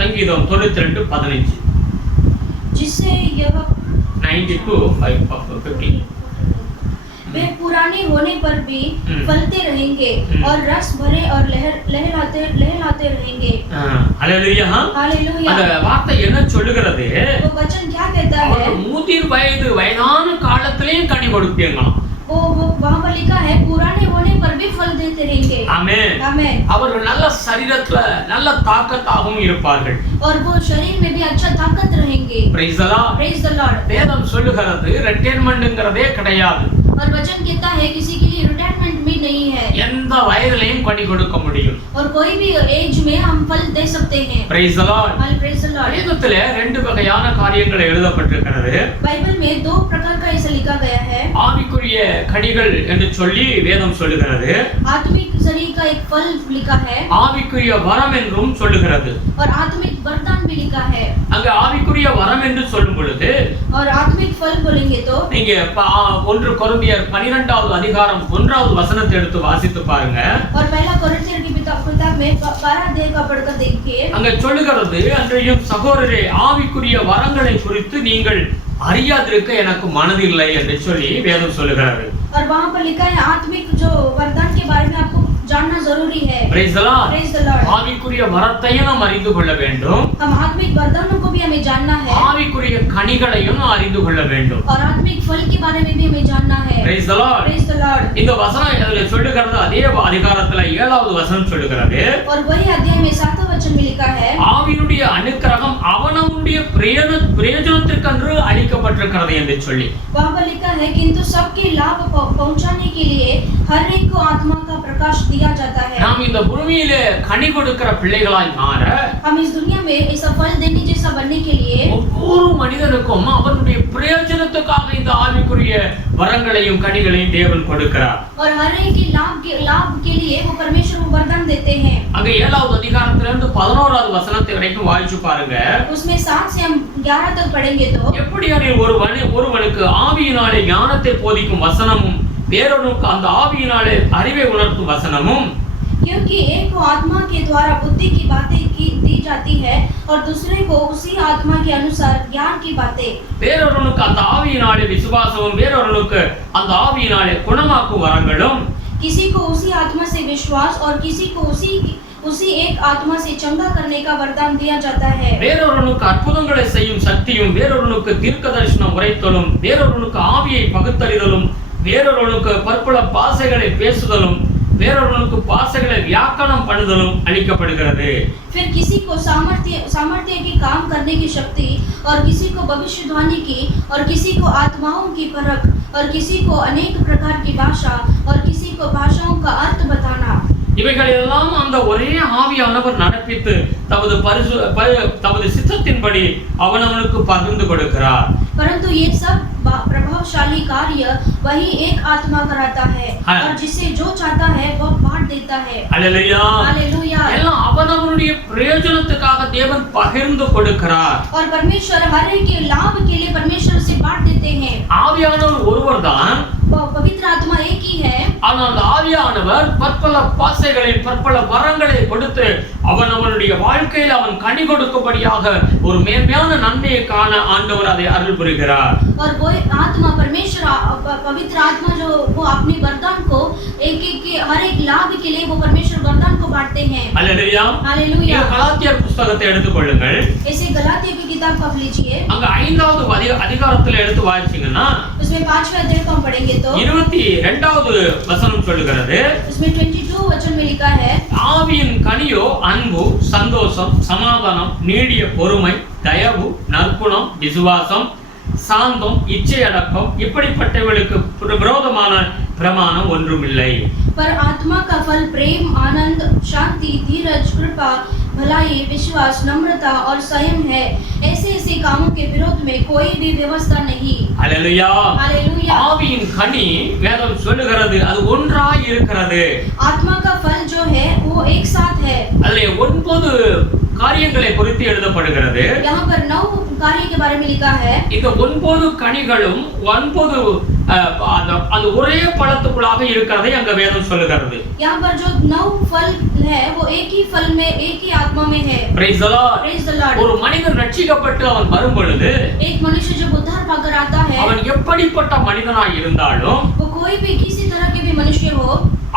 சங்கீதம் 92:15 जिससे यह 92:15 वे पुराने होने पर भी फलते रहेंगे और रस भरे और लहराते रहेंगे. ஹல்லேலூயா. हालेलुया. அந்த வார்த்தை என்ன சொல்லுகிறது? वो वचन क्या कहता है? அவர்கள் முதிர் வயதான காலத்திலேயும் கனி கொடுப்பீங்களாம். वो वहाँ पर लिखा है पुराने होने पर भी फल देते रहेंगे. ஆமென். आमेन. அவர்கள் நல்ல சரீரத்துல நல்ல தாக்கத்தாகவும் இருப்பார்கள். और वो शरीर में भी अच्छा ताकत रहेंगे. Praise the Lord. Praise the Lord. வேதம் சொல்லுகிறது ரிட்டையர்மென்ட்ங்கிறதே கிடையாது. और वचन कहता है किसी के लिए रिटायरमेंट भी नहीं है. எந்த வயதிலையும் கனி கொடுக்க முடியும். और कोई भी एज में हम फल दे सकते हैं. Praise the Lord. Praise the Lord. வேதத்திலே ரெண்டு வகையான காரியங்கள் எழுதப்பட்டிருக்கிறது. बाइबल में दो प्रकार का ऐसा लिखा गया है. ஆவிக்குரிய கனிகள் என்று சொல்லி வேதம் சொல்லுகிறது. आत्मिक शरीर का एक फल लिखा है. ஆவிக்குரிய வரம் என்றும் சொல்லுகிறது. और आत्मिक वरदान भी लिखा है. அங்க ஆவிக்குரிய வரம் என்று சொல்லும் பொழுது और आत्मिक फल बोलेंगे तो நீங்க 1 கொரிந்தியர் 12வது அதிகாரம் 1வது வசனத்தை எடுத்து வாசித்து பாருங்க. और पहला कोरिन्थियर की किताब में 12 अध्याय का पढ़कर देखिए. அங்க சொல்லுகிறது, அன்றையும் சகோதரரே ஆவிக்குரிய வரங்களை குறித்து நீங்கள் அறியாதிருக்க எனக்கு மனதில்லை என்று சொல்லி வேதம் சொல்லுகிறது. और वहां पर लिखा है आत्मिक जो वरदान के बारे में आपको जानना जरूरी है. Praise the Lord. Praise the Lord. ஆவிக்குரிய வரத்தையும் நாம் அறிந்து கொள்ள வேண்டும். हम आत्मिक वरदानों को भी हमें जानना है. ஆவிக்குரிய கனிகளையும் நாம் அறிந்து கொள்ள வேண்டும். और आत्मिक फल के बारे में भी हमें जानना है. Praise the Lord. Praise the Lord. இந்த வசனம் இதுல சொல்லுகிறது அதே அதிகாரத்துல 7வது வசனம் சொல்லுகிறது. और वही अध्याय में 7वां वचन में लिखा है ஆவியினுடைய அனுக்கிரகம் அவனவனுடைய பிரயோஜனத்திற்கென்று அளிக்கப்பட்டிருக்கிறது என்று சொல்லி. वहां पर लिखा है किंतु सबके लाभ पहुंचाने के लिए हर एक को आत्मा का प्रकाश दिया जाता है. நாம் இந்த பூமியிலே கனி கொடுக்கிற பிள்ளைகளாய் மாற हम इस दुनिया में ऐसा फल देने जैसा बनने के लिए ஒவ்வொரு மனிதனுக்கும் அவனுடைய பிரயோஜனத்துக்காக இந்த ஆவிக்குரிய வரங்களையும் கனிகளையும் தேவன் கொடுக்கிறார். और हर एक के लाभ के लिए वो परमेश्वर को वरदान देते हैं. அங்க 7வது அதிகாரத்திலிருந்து 11வது வசனத்தை வரைக்கும் வாசிச்சு பாருங்க. उसमें 7 से हम 11 तक पढ़ेंगे तो எப்படியானில் ஒருவனுக்கு ஆவியினாலே ஞானத்தை போதிக்கும் வசனமும் வேறொருவனுக்கு அந்த ஆவியினாலே அறிவை உணர்த்தும் வசனமும் क्योंकि एक को आत्मा के द्वारा बुद्धि की बातें दी जाती है और दूसरे को उसी आत्मा के अनुसार ज्ञान की बातें. வேறொருவனுக்கு அந்த ஆவியினாலே விசுவாசமும் வேறொருவனுக்கு அந்த ஆவியினாலே குணமாக்கும் வரங்களும் किसी को उसी आत्मा से विश्वास और किसी को उसी एक आत्मा से चंगा करने का वरदान दिया जाता है. வேறொருவனுக்கு அற்புதங்களை செய்யும் சக்தியும் வேறொருவனுக்கு தீர்க்கதரிசனம் உரைத்தலும் வேறொருவனுக்கு ஆவியை பகுத்தறிதலும் வேறொருவனுக்கு பற்பல பாஷைகளை பேசுதலும் வேறொருவனுக்கு பாஷைகளை வியாக்கரணம் பண்ணுதலும் அளிக்கப்படுகிறது. फिर किसी को सामर्थ्य के काम करने की शक्ति और किसी को भविष्यवाणी की और किसी को आत्माओं की परख और किसी को अनेक प्रकार की भाषा और किसी को भाषाओं का अर्थ बताना. இவைகள் எல்லாம் அந்த ஒரே ஆவியானவர் நடப்பித்து தமது சித்தத்தின்படி அவனவனுக்கு பகிர்ந்து கொடுக்கிறார். परंतु ये सब प्रभावशाली कार्य वही एक आत्मा कराता है और जिसे जो चाहता है वो बांट देता है. அல்லேலூயா. हालेलुया. எல்லாம் அவனவனுடைய பிரயோஜனத்துக்காக தேவன் பகிர்ந்து கொடுக்கிறார். और परमेश्वर हर एक के लाभ के लिए परमेश्वर से बांट देते हैं. ஆவியானவர் ஒருவர்தான். पवित्र आत्मा एक ही है. ஆனால் அந்த ஆவியானவர் பற்பல பாஷைகளில் பற்பல வரங்களை கொடுத்து அவனுடைய வாழ்க்கையில் அவன் கனி கொடுக்கும்படியாக ஒரு மேன்மையான நன்மையை காண ஆண்டவர் அதை அருள் புரிகிறார். और वो आत्मा परमेश्वर पवित्र आत्मा जो वो अपने वरदान को एक के हर एक लाभ के लिए वो परमेश्वर वरदान को बांटते हैं. அல்லேலூயா. हालेलुया. கலாத்தியர் புத்தகத்தை எடுத்துக்கொள்ளுங்கள். ऐसे गलातिया की किताब को आप लीजिए. அங்க 5வது அதிகாரத்துல எடுத்து வாசிச்சீங்கன்னா उसमें 5वें अध्याय को हम पढ़ेंगे तो 22வது வசனம் சொல்லுகிறது. उसमें 22 वचन में लिखा है ஆவியின் கனியோ அன்பு சந்தோஷம் சமாதானம் நீடிய பொறுமை தயவு நற்குணம் விசுவாசம் சாந்தம் இச்சையடக்கம் இப்படிப்பட்டவர்களுக்கு விரோதமான பிரமாணம் ஒன்றுமில்லை. पर आत्मा का फल प्रेम, आनंद, शांति, धीरज, कृपा, भलाई, विश्वास, नम्रता और संयम है। ऐसे ऐसे कामों के विरोध में कोई भी व्यवस्था नहीं। அல்லேலூயா. हालेलुया। ஆவியின் கனி வேதம் சொல்லுகிறது அது ஒன்றாய் இருக்கிறது. आत्मा का फल जो है वो एक साथ है। அதிலே 9 காரியங்களை குறித்து எழுதப்படுகிறது. यहाँ पर 9 कार्य के बारे में लिखा है। இந்த 9 கனிகளும் 9 அந்த ஒரே பழத்துக்குள்ளாக இருக்கிறதை அங்க வேதம் சொல்லுகிறது. यहाँ पर जो 9 फल है वो एक ही फल में, एक ही आत्मा में है। Praise the Lord. Praise the Lord। ஒரு மனிதன் ரட்சிக்கப்பட்டு அவன் வரும் பொழுது एक मनुष्य जब उद्धार पाकर आता है, அவன் எப்படிப்பட்ட மனிதனாய் இருந்தாலும் वो कोई भी किसी तरह के भी मनुष्य हो,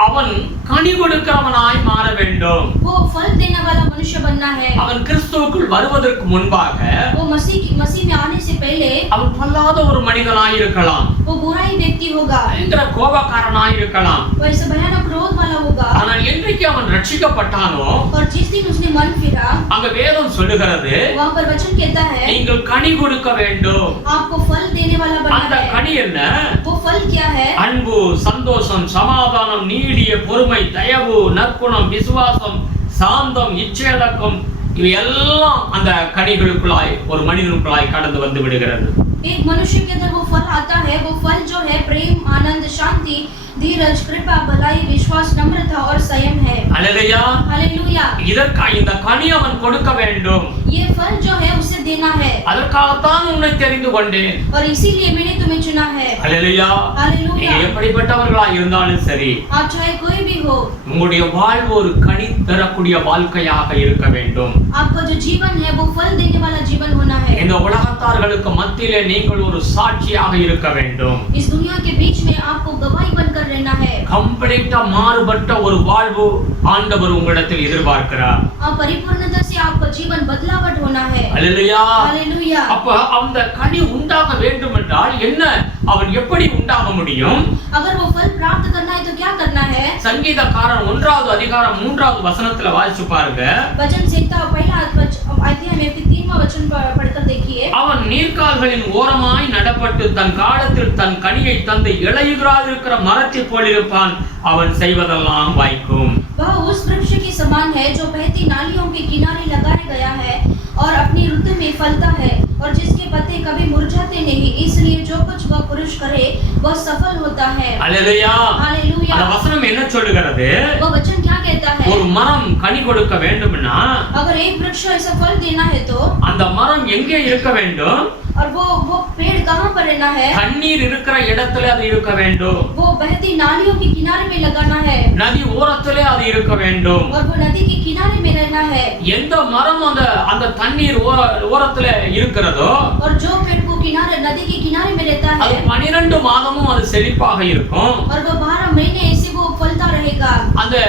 அவன் கனி கொடுக்கிறவனாய் மாற வேண்டும். वो फल देने वाला मनुष्य बनना है। அவன் கிறிஸ்துவுக்குள் வருவதற்கு முன்பாக वो मसीह में आने से पहले அவன் பொல்லாத ஒரு மனிதனாய் இருக்கலாம், वो बुराई व्यक्ति होगा, பயங்கர கோபக்காரனாய் இருக்கலாம். वो ऐसे भयानक क्रोध वाला होगा। ஆனால் என்றைக்கு அவன் ரட்சிக்கப்பட்டானோ और जिस दिन उसने मन फिरा, அங்க வேதம் சொல்லுகிறது वहाँ पर वचन कहता है நீங்கள் கனி கொடுக்க வேண்டும். आपको फल देने वाला அந்த बनना है। கனி என்ன? वो फल क्या है? அன்பு, சந்தோஷம், சமாதானம், நீடிய பொறுமை, தயவு, நற்குணம், விசுவாசம், சாந்தம், இச்சையடக்கம், இவை எல்லாம் அந்த கனிகளுக்குள்ளாய் ஒரு மனிதனுக்குள்ளாய் கடந்து வந்து விடுகிறது. एक मनुष्य के अंदर वो फल आता है। वो फल जो है प्रेम, आनंद, शांति, धीरज, कृपा, भलाई, विश्वास, नम्रता और संयम है। அல்லேலூயா. हालेलुया। இதற்காக இந்த கனி அவன் கொடுக்க வேண்டும். ये फल जो है उसे देना है, அதற்காகத்தான் உன்னை தெரிந்து கொண்டேன். और इसीलिए मैंने तुम्हें चुना है। அல்லேலூயா. हालेलुया। நீங்க எப்படிப்பட்டவர்களாய் இருந்தாலும் சரி, आप चाहे कोई भी हो, உங்களுடைய வாழ்வு ஒரு கனி தரக்கூடிய வாழ்க்கையாக இருக்க வேண்டும். आपका जो जीवन है वो फल देने वाला जीवन होना है। இந்த உலகத்தார்களுக்கு மத்தியிலே நீங்கள் ஒரு சாட்சியாக இருக்க வேண்டும். इस दुनिया के बीच में आपको गवाही बनकर रहना है। கம்ப்ளீட்டா மாறுபட்ட ஒரு வாழ்வு ஆண்டவர் உங்களிடத்தில் எதிர்பார்க்கிறார். और परिपूर्णता से आपका जीवन बदलावट होना है। அல்லேலூயா. हालेलुया। அப்ப அந்த கனி உண்டாக வேண்டும் என்றால் என்ன, அவன் எப்படி உண்டாக முடியும்? अगर वो फल प्राप्त करना है तो क्या करना है? சங்கீதக்காரன் 1வது அதிகாரம் 3வது வசனத்துல வாசிச்சு பாருங்க. वचन संहिता पहला अध्याय में 3वां वचन पढ़कर देखिए। அவன் நீர்க்கால்களின் ஓரமாய் நடப்பட்டு தன் காலத்தில் தன் கனியை தந்து இளையுகிறாதிருக்கிற மரத்தை போலிருப்பான், அவன் செய்வதெல்லாம் வாய்க்கும். वह उस वृक्ष के समान है जो बहती नालियों के किनारे लगाया गया है और अपनी ऋतु में फलता है और जिसके पत्ते कभी मुरझाते नहीं, इसलिए जो कुछ वह पुरुष करे वह सफल होता है। அல்லேலூயா. हालेलुया। அந்த வசனம் என்ன சொல்லுகிறது? वह वचन क्या कहता है? ஒரு மரம் கனி கொடுக்க வேண்டும்னா अगर एक वृक्ष ऐसा फल देना है तो அந்த மரம் எங்கே இருக்க வேண்டும்? और वो पेड़ कहाँ पर रहना है? தண்ணீர் இருக்கிற இடத்துல அது இருக்க வேண்டும். वो बहती नालियों के किनारे में लगाना है நதி ஓரத்திலே அது இருக்க வேண்டும். और वो नदी के किनारे में रहना है। எந்த மரம் அந்த தண்ணீர் ஓரத்துல இருக்கிறதோ और जो पेड़ को किनारे नदी के किनारे में रहता அது है 12 மாதமும் அது செழிப்பாக இருக்கும். और वो 12 महीने ऐसे वो फलता रहेगा அது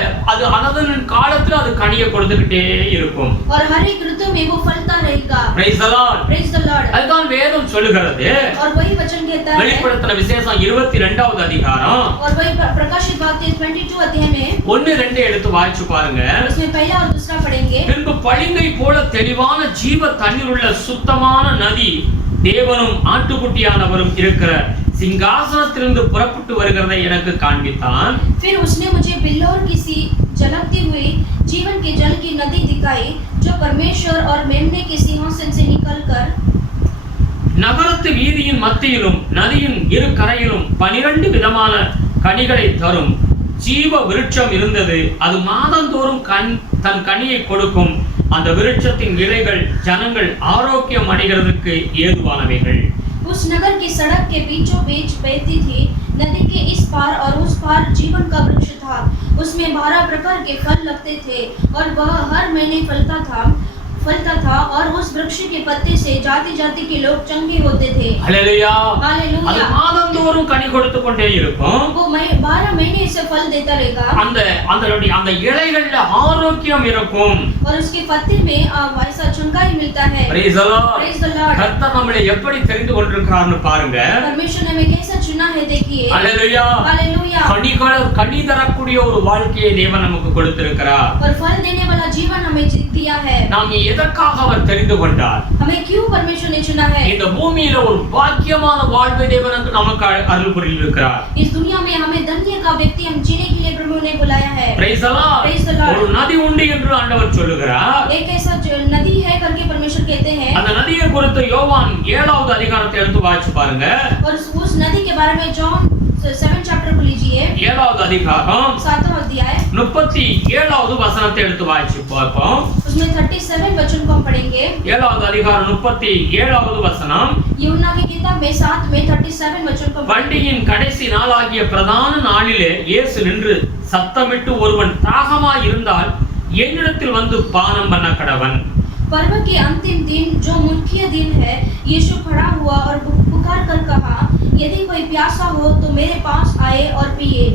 அதன் காலத்துல அது கனியை கொடுத்துக்கிட்டே இருக்கும். और हर एक ऋतु में वो फलता रहेगा। Praise the Lord. Praise the Lord। அதுதான் வேதம் சொல்லுகிறது. और वही वचन कहता है வெளிப்படுத்தின விசேஷம் 22வது அதிகாரம் और वही प्रकाशित वाक्य 22 अध्याय में 1-2 எடுத்து வாசிச்சு பாருங்க. उसमें पहला और दूसरा पढ़ेंगे। பின்பு பளிங்கை போல தெளிவான ஜீவ தண்ணீர் உள்ள சுத்தமான நதி தேவனும் ஆட்டுக்குட்டியானவரும் இருக்கிற சிங்காசனத்திலிருந்து புறப்பட்டு வருகிறதை எனக்கு காண்பித்தான். फिर उसने मुझे बिल्लोर की सी झलकती हुई जीवन के जल की नदी दिखाई जो परमेश्वर और मेमने के सिंहासन से निकलकर நகரத்து வீதியின் மத்தியிலும் நதியின் இரு கரையிலும் 12 விதமான கனிகளை தரும் ஜீவ விருட்சம் இருந்தது. அது மாதந்தோறும் தன் கனியை கொடுக்கும். அந்த விருட்சத்தின் இலைகள் ஜனங்கள் ஆரோக்கியம் அடைகிறதுக்கு ஏதுவானவைகள். उस नगर की सड़क के बीचों बीच बहती थी, नदी के इस पार और उस पार जीवन का वृक्ष था। उसमें 12 प्रकार के फल लगते थे और वह हर महीने फलता था और उस वृक्ष के पत्ते से जाति जाति के लोग चंगे होते थे। ஹல்லேலூயா. அது हालेलुया। மாதந்தோறும் கனி கொடுத்து கொண்டே இருக்கும். वो 12 महीने से फल देता रहेगा அந்த இலைகள்ல ஆரோக்கியம் இருக்கும். और उसके पत्ते में ऐसा चंगाई मिलता है। Praise the Lord. Praise the Lord। கர்த்தர் நம்மளை எப்படி தெரிந்து கொண்டிருக்கிறார்னு பாருங்க. परमेश्वर ने हमें कैसा चुना है देखिए। ஹல்லேலூயா. हालेलुया। கனி தரக்கூடிய ஒரு வாழ்க்கையை தேவன் நமக்கு கொடுத்திருக்கிறார். और फल देने वाला जीवन हमें दिया है. நாம் எதற்காக அவர் தெரிந்து கொண்டார்? हमें क्यों परमेश्वर ने चुना है? இந்த பூமியில ஒரு பாக்கியமான வாழ்வை தேவன் நமக்கு அருள் புரிந்திருக்கிறார். इस दुनिया में हमें धन्य का व्यक्ति हम जीने के लिए प्रभु ने बुलाया है. Praise the Lord. Praise the Lord. ஒரு நதி உண்டு என்று ஆண்டவர் சொல்லுகிறார். एक ऐसा नदी है करके परमेश्वर कहते हैं. அந்த நதியை குறித்து யோவான் 7வது அதிகாரத்தை எடுத்து வாசிச்சு பாருங்க. और उस नदी के बारे में जॉन 7 चैप्टर को लीजिए. 7வது அதிகாரம் 7वां अध्याय 37வது வசனத்தை எடுத்து வாசிச்சு பார்ப்போம். उसमें 37 वचन को हम पढ़ेंगे. 7வது அதிகாரம் 37வது வசனம். यूहन्ना की किताब में 7 में 37 वचन को பண்டிகையின் கடைசி நாளாகிய பிரதான நாளிலே இயேசு நின்று சத்தமிட்டு ஒருவன் தாகமாய் இருந்தால் என்னிடத்தில் வந்து பானம் பண்ண கடவன். पर्व के अंतिम दिन जो मुख्य दिन है, यीशु खड़ा हुआ और पुकार कर कहा, यदि कोई प्यासा हो तो मेरे पास आए और पिए.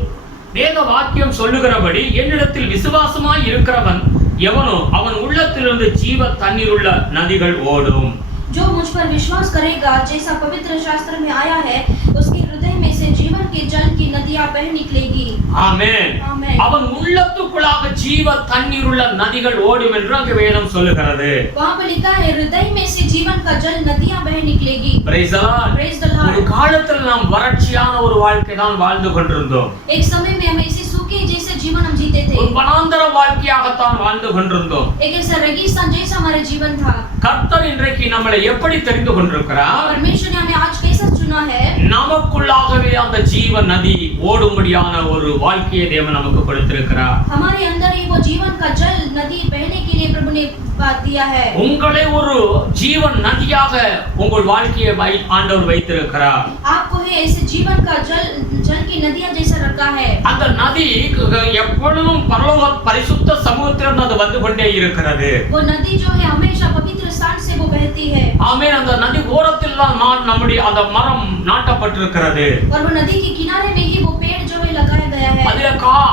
வேத வாக்கியம் சொல்லுகிறபடி என்னிடத்தில் விசுவாசமாய் இருக்கிறவன் எவனோ அவன் உள்ளத்திலிருந்து ஜீவ தண்ணீருள்ள நதிகள் ஓடும். जो मुझ पर विश्वास करेगा, जैसा पवित्र शास्त्र में आया है, उसके हृदय में से जीवन के जल की नदियां बह निकलेगी. ஆமென். ஆமென். அவன் உள்ளத்துக்குள்ளாக ஜீவ தண்ணீருள்ள நதிகள் ஓடும் என்று அங்கே வேதம் சொல்லுகிறது. वहां पर लिखा है, हृदय में से जीवन का जल नदियां बह निकलेगी. Praise the Lord. Praise the Lord. ஒரு காலத்தில் நாம் வறட்சியான ஒரு வாழ்க்கை தான் வாழ்ந்து கொண்டிருந்தோம். एक समय में हम ऐसे सूखे जैसे जीवन हम जीते थे. ஒரு வனாந்தர வாழ்க்கையாகத்தான் வாழ்ந்து கொண்டிருந்தோம். एक ऐसा रेगिस्तान जैसा हमारा जीवन था. கர்த்தர் இன்றைக்கு நம்மளை எப்படி தெரிந்து கொண்டிருக்கிறார்? परमेश्वर ने हमें आज कैसा चुना है? நமக்குள்ளாகவே அந்த ஜீவ நதி ஓடும்படியான ஒரு வாழ்க்கையை தேவன் நமக்கு கொடுத்திருக்கிறார். हमारे अंदर ही वो जीवन का जल नदी बहने के लिए प्रभु ने बात दिया है. உங்களை ஒரு ஜீவன் நதியாக உங்கள் வாழ்க்கையை ஆண்டவர் வைத்திருக்கிறார். आपको है ऐसे जीवन का जल की नदियां जैसा रखा है. அந்த நதி எப்பொழுதும் பரலோக பரிசுத்த சமூகத்திலிருந்து அது வந்து கொண்டே இருக்கிறது. वो नदी जो है हमेशा पवित्र स्थान से वो बहती है. ஆமென். அந்த நதி ஓரத்தில் தான் நம்முடைய அந்த மரம் நாட்டப்பட்டிருக்கிறது. और वो नदी के किनारे में ही वो पेड़ जो है लगाया गया है.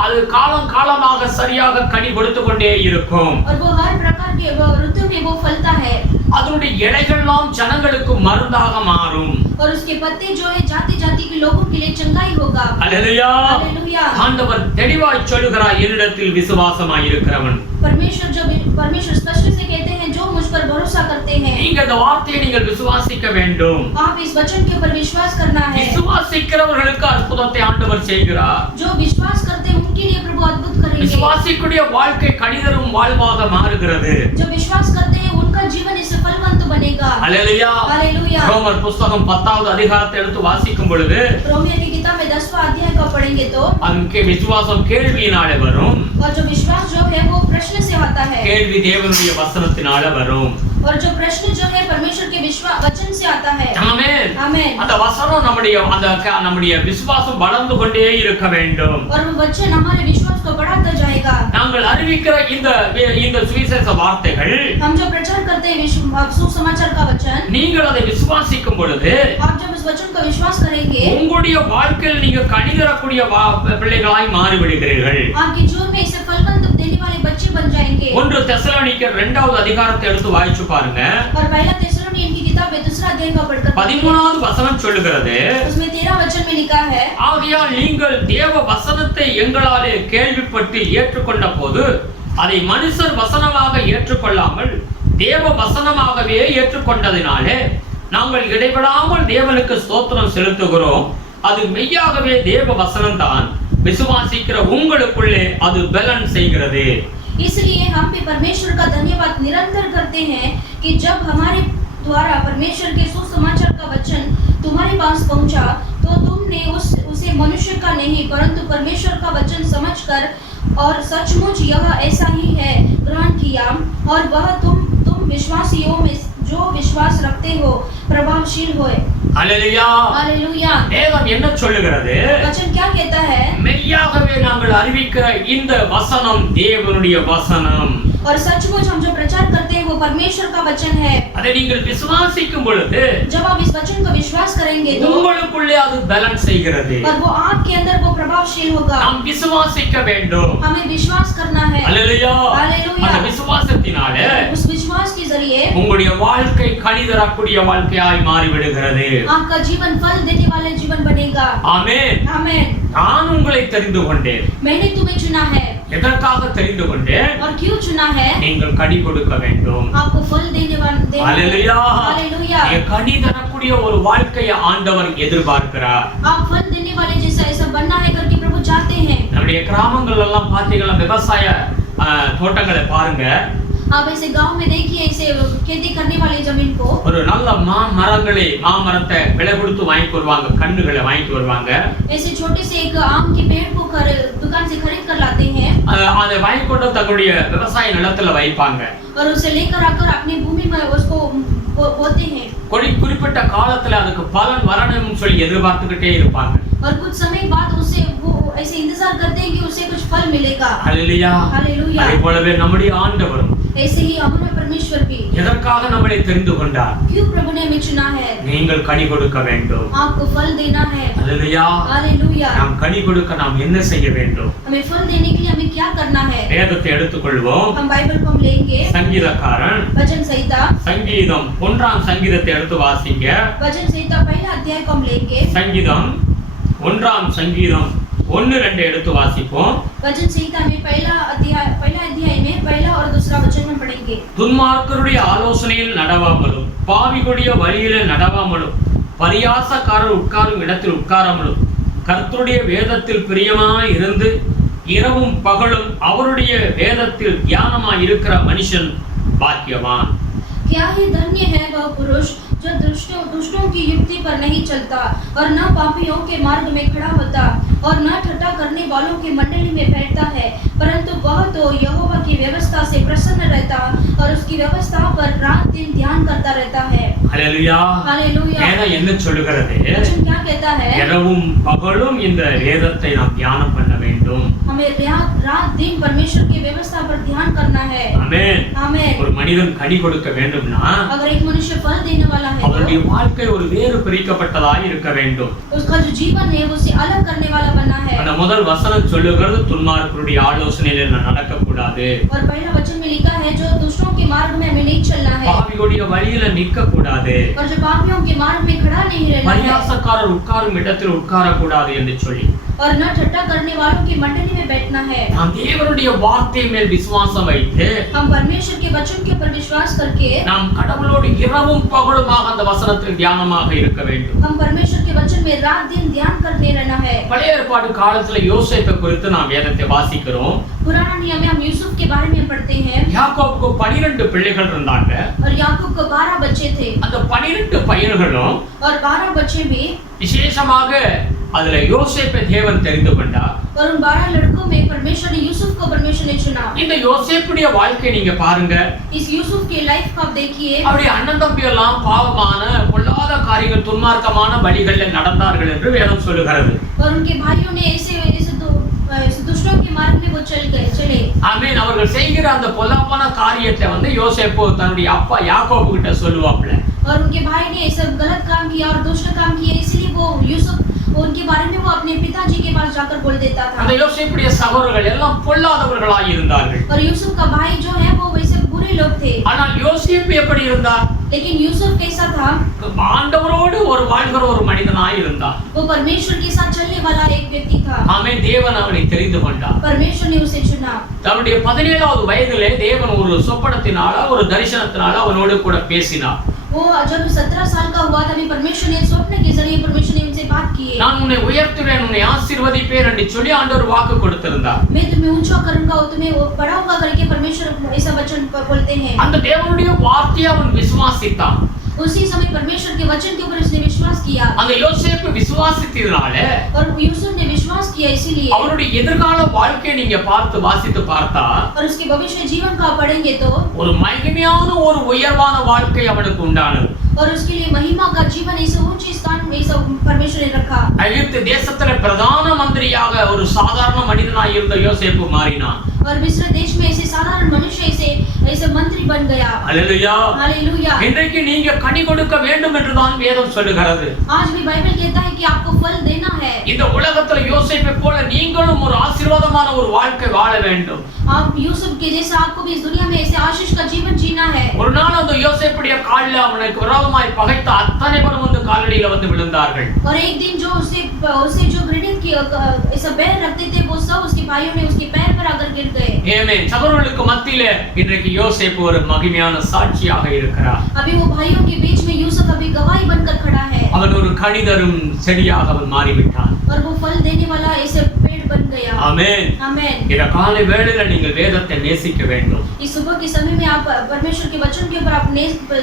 அது காலம் காலமாக சரியாக கனி கொடுத்து கொண்டே இருக்கும். और वो हर प्रकार के वो ऋतु में वो फलता है. அதனுடைய இலைகள்லாம் ஜனங்களுக்கு மருந்தாக மாறும். और उसके पत्ते जो है जाति जाति के लोगों के लिए चंगाई होगा. அல்லேலூயா. हालेलुया. ஆண்டவர் தெளிவாய் சொல்கிறார், என்னிடத்தில் விசுவாசமாய் இருக்கிறவன். परमेश्वर स्पष्ट से कहते हैं, जो मुझ पर भरोसा करते हैं. நீங்க இந்த வார்த்தையை நீங்கள் விசுவாசிக்க வேண்டும். आप इस वचन के ऊपर विश्वास करना है. விசுவாசிக்கிறவர்களுக்கு அற்புதத்தை ஆண்டவர் செய்கிறார். जो विश्वास करते हैं उनके लिए प्रभु अद्भुत करेंगे. விசுவாசிக்கூடிய வாழ்க்கை கனிதரும் வாழ்வாக மாறுகிறது. जो विश्वास करते हैं उनका जीवन इससे फलवंत बनेगा. அல்லேலூயா. हालेलुया. ரோமர் புத்தகம் 10வது அதிகாரத்தை எடுத்து வாசிக்கும் பொழுது रोमियो की किताब में 10वां अध्याय को पढ़ेंगे तो அங்கே விசுவாசம் கேள்வியினாலே வரும். और जो विश्वास जो है वो प्रश्न से आता है. கேள்வி தேவனுடைய வசனத்தினால வரும். और जो प्रश्न जो है परमेश्वर के वचन से आता है. ஆமென். आमेन. அந்த வசனம் நம்முடைய விசுவாசம் வளர்ந்து கொண்டே இருக்க வேண்டும். और वो वचन हमारे विश्वास को बढ़ाता जाएगा. நாங்கள் அறிவிக்கிற இந்த சுவிசேஷ வார்த்தைகள், हम जो प्रचार करते हैं सुसमाचार का वचन, நீங்கள் அதை விசுவாசிக்கும் பொழுது आप जब इस वचन को विश्वास करेंगे, உங்களுடைய வாழ்க்கையில் நீங்க கனி தரக்கூடிய பிள்ளைகளாய் மாறிவிடுகிறீர்கள். आपके जीवन में इसे फलवंत देने वाले बच्चे बन जाएंगे. 1 தெசலோனிக்கர் 2வது அதிகாரத்தை எடுத்து வாசிச்சு பாருங்க. और पहला தெசலோனியன் की किताब में 2 अध्याय का पढ़कर 13வது வசனம் சொல்லுகிறது, उसमें 13 वचन में लिखा है, ஆகையால் நீங்கள் தேவ வசனத்தை எங்களாலே கேள்விப்பட்டு ஏற்றுக்கொண்ட போது அதை மனுஷர் வசனமாக ஏற்றுக்கொள்ளாமல் தேவ வசனமாகவே ஏற்றுக்கொண்டதினாலே நாங்கள் இடைவிடாமல் தேவனுக்கு ஸ்தோத்திரம் செலுத்துகிறோம். அது மெய்யாகவே தேவ வசனம்தான். விசுவாசிக்கிற உங்களுக்குள்ளே அது பலன் செய்கிறது. इसलिए हम भी परमेश्वर का धन्यवाद निरंतर करते हैं कि जब हमारे द्वारा परमेश्वर के सुसमाचार का वचन तुम्हारे पास पहुंचा तो तुमने उसे मनुष्य का नहीं परंतु परमेश्वर का वचन समझकर और सचमुच यह ऐसा ही है ग्रहण किया और वह तुम विश्वासियों में जो विश्वास रखते हो प्रभावशील होए. அல்லேலூயா. हालेलुया. வேதம் என்ன சொல்லுகிறது? वचन क्या कहता है? மெய்யாகவே நாங்கள் அறிவிக்கிற இந்த வசனம் தேவனுடைய வசனம். और सचमुच हम जो प्रचार करते हैं वो परमेश्वर का वचन है. அதை நீங்கள் விசுவாசிக்கும் பொழுது जब आप इस वचन को विश्वास करेंगे तो உங்களுக்குள்ளே அது பலன் செய்கிறது. और वो आपके अंदर वो प्रभावशील होगा। நாம் விசுவாசிக்க வேண்டும். हमें विश्वास करना है। அல்லேலூயா. हालेलुया। அந்த விசுவாசத்தினாலே उस विश्वास के जरिए உங்களுடைய வாழ்க்கை கனி தரக்கூடிய வாழ்க்கையாய் மாறிவிடுகிறது. आपका जीवन फल देने वाले जीवन बनेगा। ஆமென். आमीन। நான் உங்களை தெரிந்து கொண்டேன். मैंने तुम्हें चुना है। எதற்காக தெரிந்து கொண்டேன்? और क्यों चुना है? நீங்கள் கனி கொடுக்க வேண்டும். आपको फल देने वाले அல்லேலூயா. हालेलुया। நீங்க கனி தரக்கூடிய ஒரு வாழ்க்கையை ஆண்டவர் எதிர்பார்க்கிறார். आप फल देने वाले जैसा ऐसा बनना है करके प्रभु चाहते हैं। நம்முடைய கிராமங்கள் எல்லாம் பாத்தீங்களா, விவசாய தோட்டங்களை பாருங்க. आप ऐसे गांव में देखिए, ऐसे खेती करने वाली जमीन को ஒரு நல்ல மாமரத்தை விலை கொடுத்து வாங்கிட்டு வருவாங்க, கண்ணுகளை வாங்கிட்டு வருவாங்க. ऐसे छोटे से एक आम के पेड़ को दुकान से खरीद कर लाते हैं அதை வாங்கி கொண்டு தங்களுடைய விவசாய நிலத்துல வைப்பாங்க. और उसे लेकर आकर अपनी भूमि में उसको बोते हैं। குறிப்பிட்ட காலத்துல அதுக்கு பலன் வரணும்னு சொல்லி எதிர்பார்த்துக்கிட்டே இருப்பாங்க. और कुछ समय बाद उसे वो ऐसे इंतजार करते हैं कि उसे कुछ फल मिलेगा। हालेलुया। हालेलुया। அதே போலவே நம்முடைய ஆண்டவரும் ऐसे ही हमारे परमेश्वर भी எதற்காக நம்மை தெரிந்து கொண்டார்? क्यों प्रभु ने हमें चुना है? நீங்கள் கனி கொடுக்க வேண்டும். आपको फल देना है। हालेलुया। हालेलुया। நாம் கனி கொடுக்க நாம் என்ன செய்ய வேண்டும்? हमें फल देने के लिए हमें क्या करना है? வேதத்தை எடுத்துக்கொள்வோம். हम बाइबल को हम लेंगे। சங்கீதக்காரன் वचन संहिता சங்கீதம் 1ஆம் சங்கீதத்தை எடுத்து வாசிங்க. वचन संहिता पहला अध्याय को हम लेंगे। சங்கீதம் 1ஆம் சங்கீதம் 1-2 எடுத்து வாசிப்போம். वचन संहिता में पहला अध्याय में पहला और दूसरा वचन में पढ़ेंगे। துன்மார்க்கருடைய ஆலோசனையில் நடவாமலும் பாவிகளுடைய வழியிலே நடவாமலும் பரியாசக்காரர் உட்காரும் இடத்தில் உட்காராமலும் கர்த்தருடைய வேதத்தில் பிரியமாய் இருந்து இரவும் பகலும் அவருடைய வேதத்தில் தியானமாய் இருக்கிற மனுஷன் பாக்கியவான். क्या ही धन्य है वह पुरुष जो दुष्टों की युक्ति पर नहीं चलता और न पापियों के मार्ग में खड़ा होता और न ठट्ठा करने वालों की मंडली में बैठता है, परंतु वह तो यहोवा की व्यवस्था से प्रसन्न रहता और उसकी व्यवस्था पर रात दिन ध्यान करता रहता है। ஹல்லேலூயா. हालेलुया। வேதம் என்ன சொல்லுகிறது? वचन क्या कहता है? இரவும் பகலும் இந்த வேதத்தை நாம் தியானம் பண்ண வேண்டும். हमें रात दिन परमेश्वर की व्यवस्था पर ध्यान करना है। ஆமென். आमीन। ஒரு மனிதன் கனி கொடுக்க வேண்டும்னா अगर एक मनुष्य फल देने वाला है அவருடைய வாழ்க்கை ஒரு வேறு பிரிக்கப்பட்டதாய் இருக்க வேண்டும். उसका जो जीवन है वो उसे अलग करने वाला बनना है। அந்த முதல் வசனம் சொல்லுகிறது துன்மார்க்கருடைய ஆலோசனையில் நடக்க கூடாது. और पहला वचन में लिखा है जो दुष्टों के मार्ग में हमें नहीं चलना है பாவிகளுடைய வழியில நிற்க கூடாது. और जो पापियों के मार्ग में खड़ा नहीं रहना है பரியாசக்காரர் உட்காரும் இடத்தில் உட்கார கூடாது என்று சொல்லி और न ठट्ठा करने वालों की मंडली में बैठना है। நாம் தேவனுடைய வார்த்தை மேல் விசுவாசம் வைத்து हम परमेश्वर के वचन के ऊपर विश्वास करके நாம் கடவுளோடு இரவும் பகலுமாக அந்த வசனத்தில் தியானமாக இருக்க வேண்டும். हम परमेश्वर के वचन में रात दिन ध्यान करते रहना है। பழைய ஏற்பாடு காலத்துல யோசேப்பை குறித்து நாம் வேதத்தை வாசிக்கிறோம். पुराना नियम में हम यूसुफ के बारे में पढ़ते हैं। யாக்கோபுக்கு 12 பிள்ளைகள் இருந்தாங்க. और याकूब को 12 बच्चे थे அந்த 12 பையன்களும் और 12 बच्चे भी விசேஷமாக அதுல யோசேப்பை தேவன் தெரிந்து கொண்டார். और उन 12 लड़कों में परमेश्वर ने यूसुफ को परमेश्वर ने चुना। இந்த யோசேப்புடைய வாழ்க்கை நீங்க பாருங்க. इस यूसुफ के लाइफ को आप देखिए। அவருடைய அண்ணன் தம்பி எல்லாம் பாவமான பொல்லாத காரியங்கள் துன்மார்க்கமான வழிகளில் நடந்தார்கள் என்று வேதம் சொல்லுகிறது. और उनके भाइयों ने ऐसे दुष्टों के मार्ग में वो चले। ஆமென். அவர்கள் செய்கிற அந்த பொல்லாப்பான காரியத்தை யோசேப்பு தன்னுடைய அப்பா யாக்கோபு கிட்ட சொல்லுவாப்ல. और उनके भाई ने ऐसा गलत काम किया और दुष्ट काम किया, इसलिए वो यूसुफ उनके बारे में वो अपने पिताजी के पास जाकर बोल देता था। அந்த யோசேப்புடைய சகோதரர்கள் எல்லாம் பொல்லாதவர்களாய் இருந்தார்கள். और यूसुफ का भाई जो है वो वैसे बुरे लोग थे। ஆனால் யோசேப்பு எப்படி இருந்தார்? लेकिन यूसुफ कैसा था? ஆண்டவரோடு ஒரு வாழ்கிற ஒரு மனிதனாய் இருந்தார். वो परमेश्वर के साथ चलने वाला एक व्यक्ति था। ஆமென். தேவன் அவனை தெரிந்து கொண்டார். परमेश्वर ने उसे चुना। தன்னுடைய 17வது வயதிலே தேவன் ஒரு சொப்பனத்தினால ஒரு தரிசனத்தினால அவனோடு கூட பேசினார். वो जब 17 साल का हुआ तभी परमेश्वर ने स्वप्न के जरिए परमेश्वर ने उनसे बात की। நான் உன்னை உயர்த்துவேன், உன்னை ஆசீர்வதிப்பேன் என்று சொல்லி ஆண்டவர் வாக்கு கொடுத்திருந்தார். मैं तुम्हें ऊंचा करूंगा और तुम्हें बढ़ाऊंगा करके परमेश्वर ऐसा वचन बोलते हैं। அந்த தேவனுடைய வார்த்தையை அவன் விசுவாசித்தான். उसी समय परमेश्वर के वचन के ऊपर उसने विश्वास किया அந்த யோசேப்பு விசுவாசித்ததனால और यूसुफ ने विश्वास किया, इसीलिए அவருடைய எதிர்கால வாழ்க்கையை நீங்க வாசித்து பார்த்தா और उसके भविष्य जीवन का पढ़ेंगे तो ஒரு மகிமையான ஒரு உயர்வான வாழ்க்கை அவனுக்கு உண்டானது. और उसके लिए महिमा का जीवन ऐसे ऊंचे स्थान में ऐसा परमेश्वर ने रखा। எகிப்து தேசத்திலே பிரதான மந்திரியாக ஒரு சாதாரண மனிதனாய் இருந்த யோசேப்பு மாறினான். और मिस्र देश में ऐसे साधारण मनुष्य ऐसे मंत्री बन गया। हालेलुया। हालेलुया। இன்றைக்கு நீங்க கனி கொடுக்க வேண்டும் என்று தான் வேதம் சொல்லுகிறது. आज भी बाइबल कहता है कि आपको फल देना है। இந்த உலகத்துல யோசேப்பை போல நீங்களும் ஒரு ஆசீர்வாதமான ஒரு வாழ்க்கை வாழ வேண்டும். आप यूसुफ के जैसा आपको भी इस दुनिया में ऐसे आशीष का जीवन जीना है. ஒரு நாள் அந்த யோசேப்புடைய காலில் அவனுக்கு விரோதமாய் பகைத்த அத்தனை பேரும் வந்து காலடியில வந்து விழுந்தார்கள். और एक दिन जो उसे जो घृणित की ऐसा बैर रखते थे वो सब उसके भाइयों ने उसके पैर पर आकर गिर गए. ஆமென். சகோதரர்களுக்கு மத்தியிலே இன்றைக்கு யோசேப்பு ஒரு மகிமையான சாட்சியாக இருக்கிறார். अभी वो भाइयों के बीच में यूसुफ अभी गवाही बनकर खड़ा है. அவன் ஒரு கனிதரும் செடியாக அவன் மாறிவிட்டான். और वो फल देने वाला ऐसे पेड़ बन गया. ஆமென். आमेन. இந்த காலை வேளையில நீங்கள் வேதத்தை நேசிக்க வேண்டும். इस सुबह के समय में आप परमेश्वर के वचन के ऊपर आप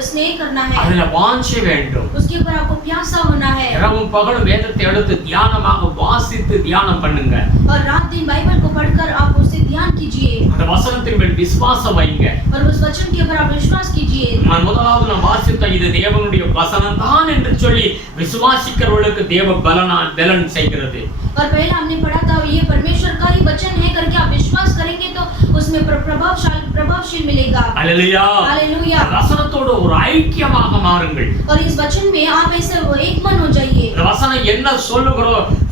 स्नेह करना है. அதுல வாஞ்சை வேண்டும். उसके ऊपर आपको प्यासा होना है. இரவும் பகலும் வேதத்தை எடுத்து தியானமாக வாசித்து தியானம் பண்ணுங்க. और रात दिन बाइबल को पढ़कर आप उससे ध्यान कीजिए. அந்த வசனத்தின் மேல் விசுவாசம் வைங்க. और उस वचन के ऊपर आप विश्वास कीजिए. நான் முதலாவது வாசித்த இது தேவனுடைய வசனம் தான் என்று சொல்லி விசுவாசிக்கிறவர்களுக்கு தேவ பலன் செய்கிறது. और पहला हमने पढ़ा था ये परमेश्वर का ही वचन है करके आप विश्वास करेंगे तो उसमें प्रभावशील मिलेगा. हालेलुया. हालेलुया. வசனத்தோடு ஒரு ஐக்கியமாக மாறுங்கள். और इस वचन में आप ऐसे एक मन हो जाइए. இந்த வசனம் என்ன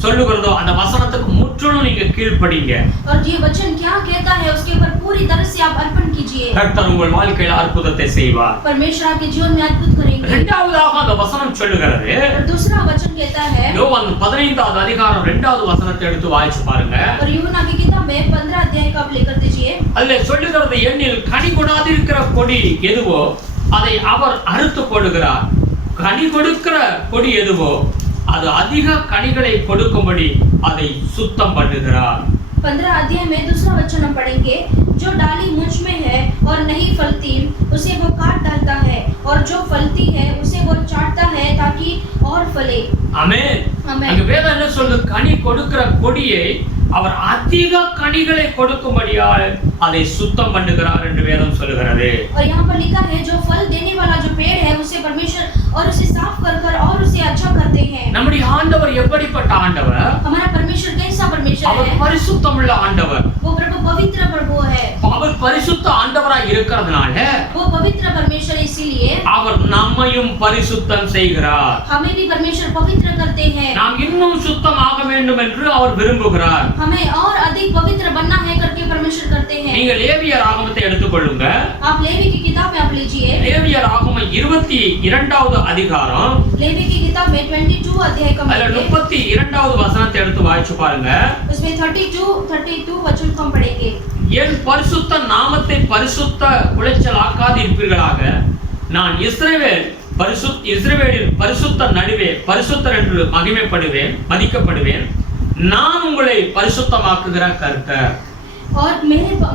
சொல்லுகிறதோ அந்த வசனத்துக்கு முற்றிலும் நீங்க கீழ்ப்படிங்க. और ये वचन क्या कहता है उसके ऊपर पूरी तरह से आप अर्पण कीजिए. கர்த்தர் உங்கள் வாழ்க்கையில் அற்புதத்தை செய்வார். परमेश्वर आपके जीवन में अद्भुत करेंगे. இரண்டாவதாக அந்த வசனம் சொல்லுகிறது. और दूसरा वचन कहता है யோவான் 15வது அதிகாரம் 2வது வசனத்தை எடுத்து வாசிச்சு பாருங்க. और यूहन्ना की किताब में 15 अध्याय का आप लेकर दीजिए. அதுல சொல்லுகிறது எண்ணில் கனி கொடாதிருக்கிற கொடி எதுவோ அதை அவர் அறுத்து போடுகிறார். கனி கொடுக்கிற கொடி எதுவோ அது அதிக கனிகளை கொடுக்கும்படி அதை சுத்தம் பண்ணுகிறார். 15 अध्याय में दूसरा वचन हम पढ़ेंगे. जो डाली मुझ में है और नहीं फलती उसे वो काट डालता है और जो फलती है उसे वो चाटता है ताकि और फले. ஆமென். ஆமென். அங்க வேதம் என்ன சொல்லுது? கனி கொடுக்கிற கொடியை அவர் அதிக கனிகளை கொடுக்கும்படியால் அதை சுத்தம் பண்ணுகிறார் என்று வேதம் சொல்லுகிறது. और यहाँ पर लिखा है जो फल देने वाला जो पेड़ है उसे परमेश्वर और उसे साफ कर और उसे अच्छा करते हैं. நம்முடைய ஆண்டவர் எப்படிப்பட்ட ஆண்டவர்? हमारा परमेश्वर कैसा परमेश्वर அவர் है? பரிசுத்தமுள்ள ஆண்டவர். वो प्रभु पवित्र प्रभु है. அவர் பரிசுத்த ஆண்டவராய் இருக்கிறதுனால वो पवित्र परमेश्वर इसीलिए அவர் நம்மையும் பரிசுத்தம் செய்கிறார். हमें भी परमेश्वर पवित्र करते हैं. நாம் இன்னும் சுத்தமாக வேண்டும் என்று அவர் விரும்புகிறார். हमें और अधिक पवित्र बनना है करके परमेश्वर करते हैं. நீங்கள் லேவியர் ஆகமத்தை எடுத்துக்கொள்ளுங்க. आप लेवी की किताब में आप लीजिए. லேவியர் ஆகமம் 22வது அதிகாரம் लेवी की किताब में 22 अध्याय का அதுல 32வது வசனத்தை எடுத்து வாசிச்சு பாருங்க. उसमें 32 वचन को हम पढ़ेंगे. என் பரிசுத்த நாமத்தை பரிசுத்த குலைச்சல் ஆக்காதிருப்பீர்களாக நான் இஸ்ரவேலின் பரிசுத்த நடுவே பரிசுத்தர் என்று மதிக்கப்படுவேன். நான் உங்களை பரிசுத்தமாக்குகிற கர்த்தர். और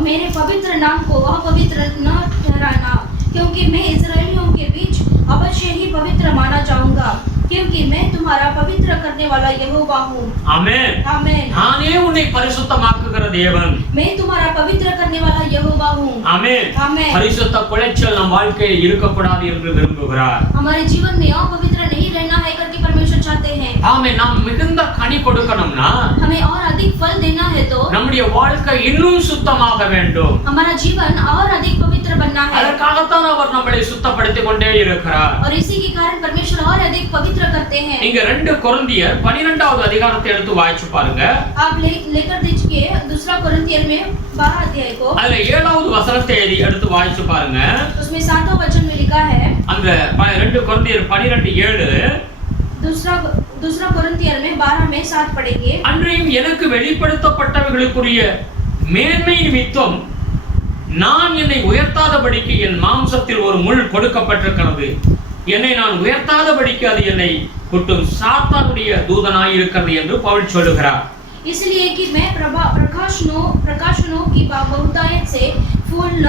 मेरे पवित्र नाम को अपवित्र न ठहराना क्योंकि मैं इस्राएलियों के बीच अवश्य ही पवित्र माना जाऊंगा क्योंकि मैं तुम्हारा पवित्र करने वाला यहोवा हूँ. ஆமென். आमेन. நானே உன்னை பரிசுத்தமாக்குகிற தேவன். मैं तुम्हारा पवित्र करने वाला यहोवा हूँ. ஆமென். ஆமென். பரிசுத்த குலைச்சல் நம் வாழ்க்கையில் இருக்கக்கூடாது என்று விரும்புகிறார். हमारे जीवन में अपवित्र नहीं रहना है करके परमेश्वर चाहते हैं. ஆமென். நாம் மிகுந்த கனி கொடுக்கணும்னா हमें और अधिक फल देना है तो நம்முடைய வாழ்க்கை இன்னும் சுத்தமாக வேண்டும். हमारा जीवन और अधिक पवित्र बनना है. அதற்காகத்தான் அவர் நம்மளை சுத்தப்படுத்திக் கொண்டே இருக்கிறார். और इसी के कारण परमेश्वर और अधिक पवित्र करते हैं. இங்க 2 கொரிந்தியர் 12வது அதிகாரத்தை எடுத்து வாசிச்சு பாருங்க. आप लेकर दीजिए दूसरा कोरिन्थियर में 12 अध्याय को. அதுல 7வது வசனத்தை எடுத்து வாசிச்சு பாருங்க. उसमें 7वां वचन में लिखा है. அந்த 2 கொரிந்தியர் 12:7 दूसरा कोरिन्थियर में 12 में 7 पढ़ेंगे. அன்றையும் எனக்கு வெளிப்படுத்தப்பட்டவைகளுக்குரிய மேன்மை நிமித்தம் நான் என்னை உயர்த்தாதபடிக்கு என் மாம்சத்தில் ஒரு முள் கொடுக்கப்பட்டிருக்கிறது. என்னை நான் உயர்த்தாதபடிக்கு அது என்னை குட்டும் சாத்தானுடைய தூதனாய் இருக்கிறது என்று பவுல் சொல்லுகிறார். इसलिए कि मैं प्रकाशनों की बहुतायत से फूल न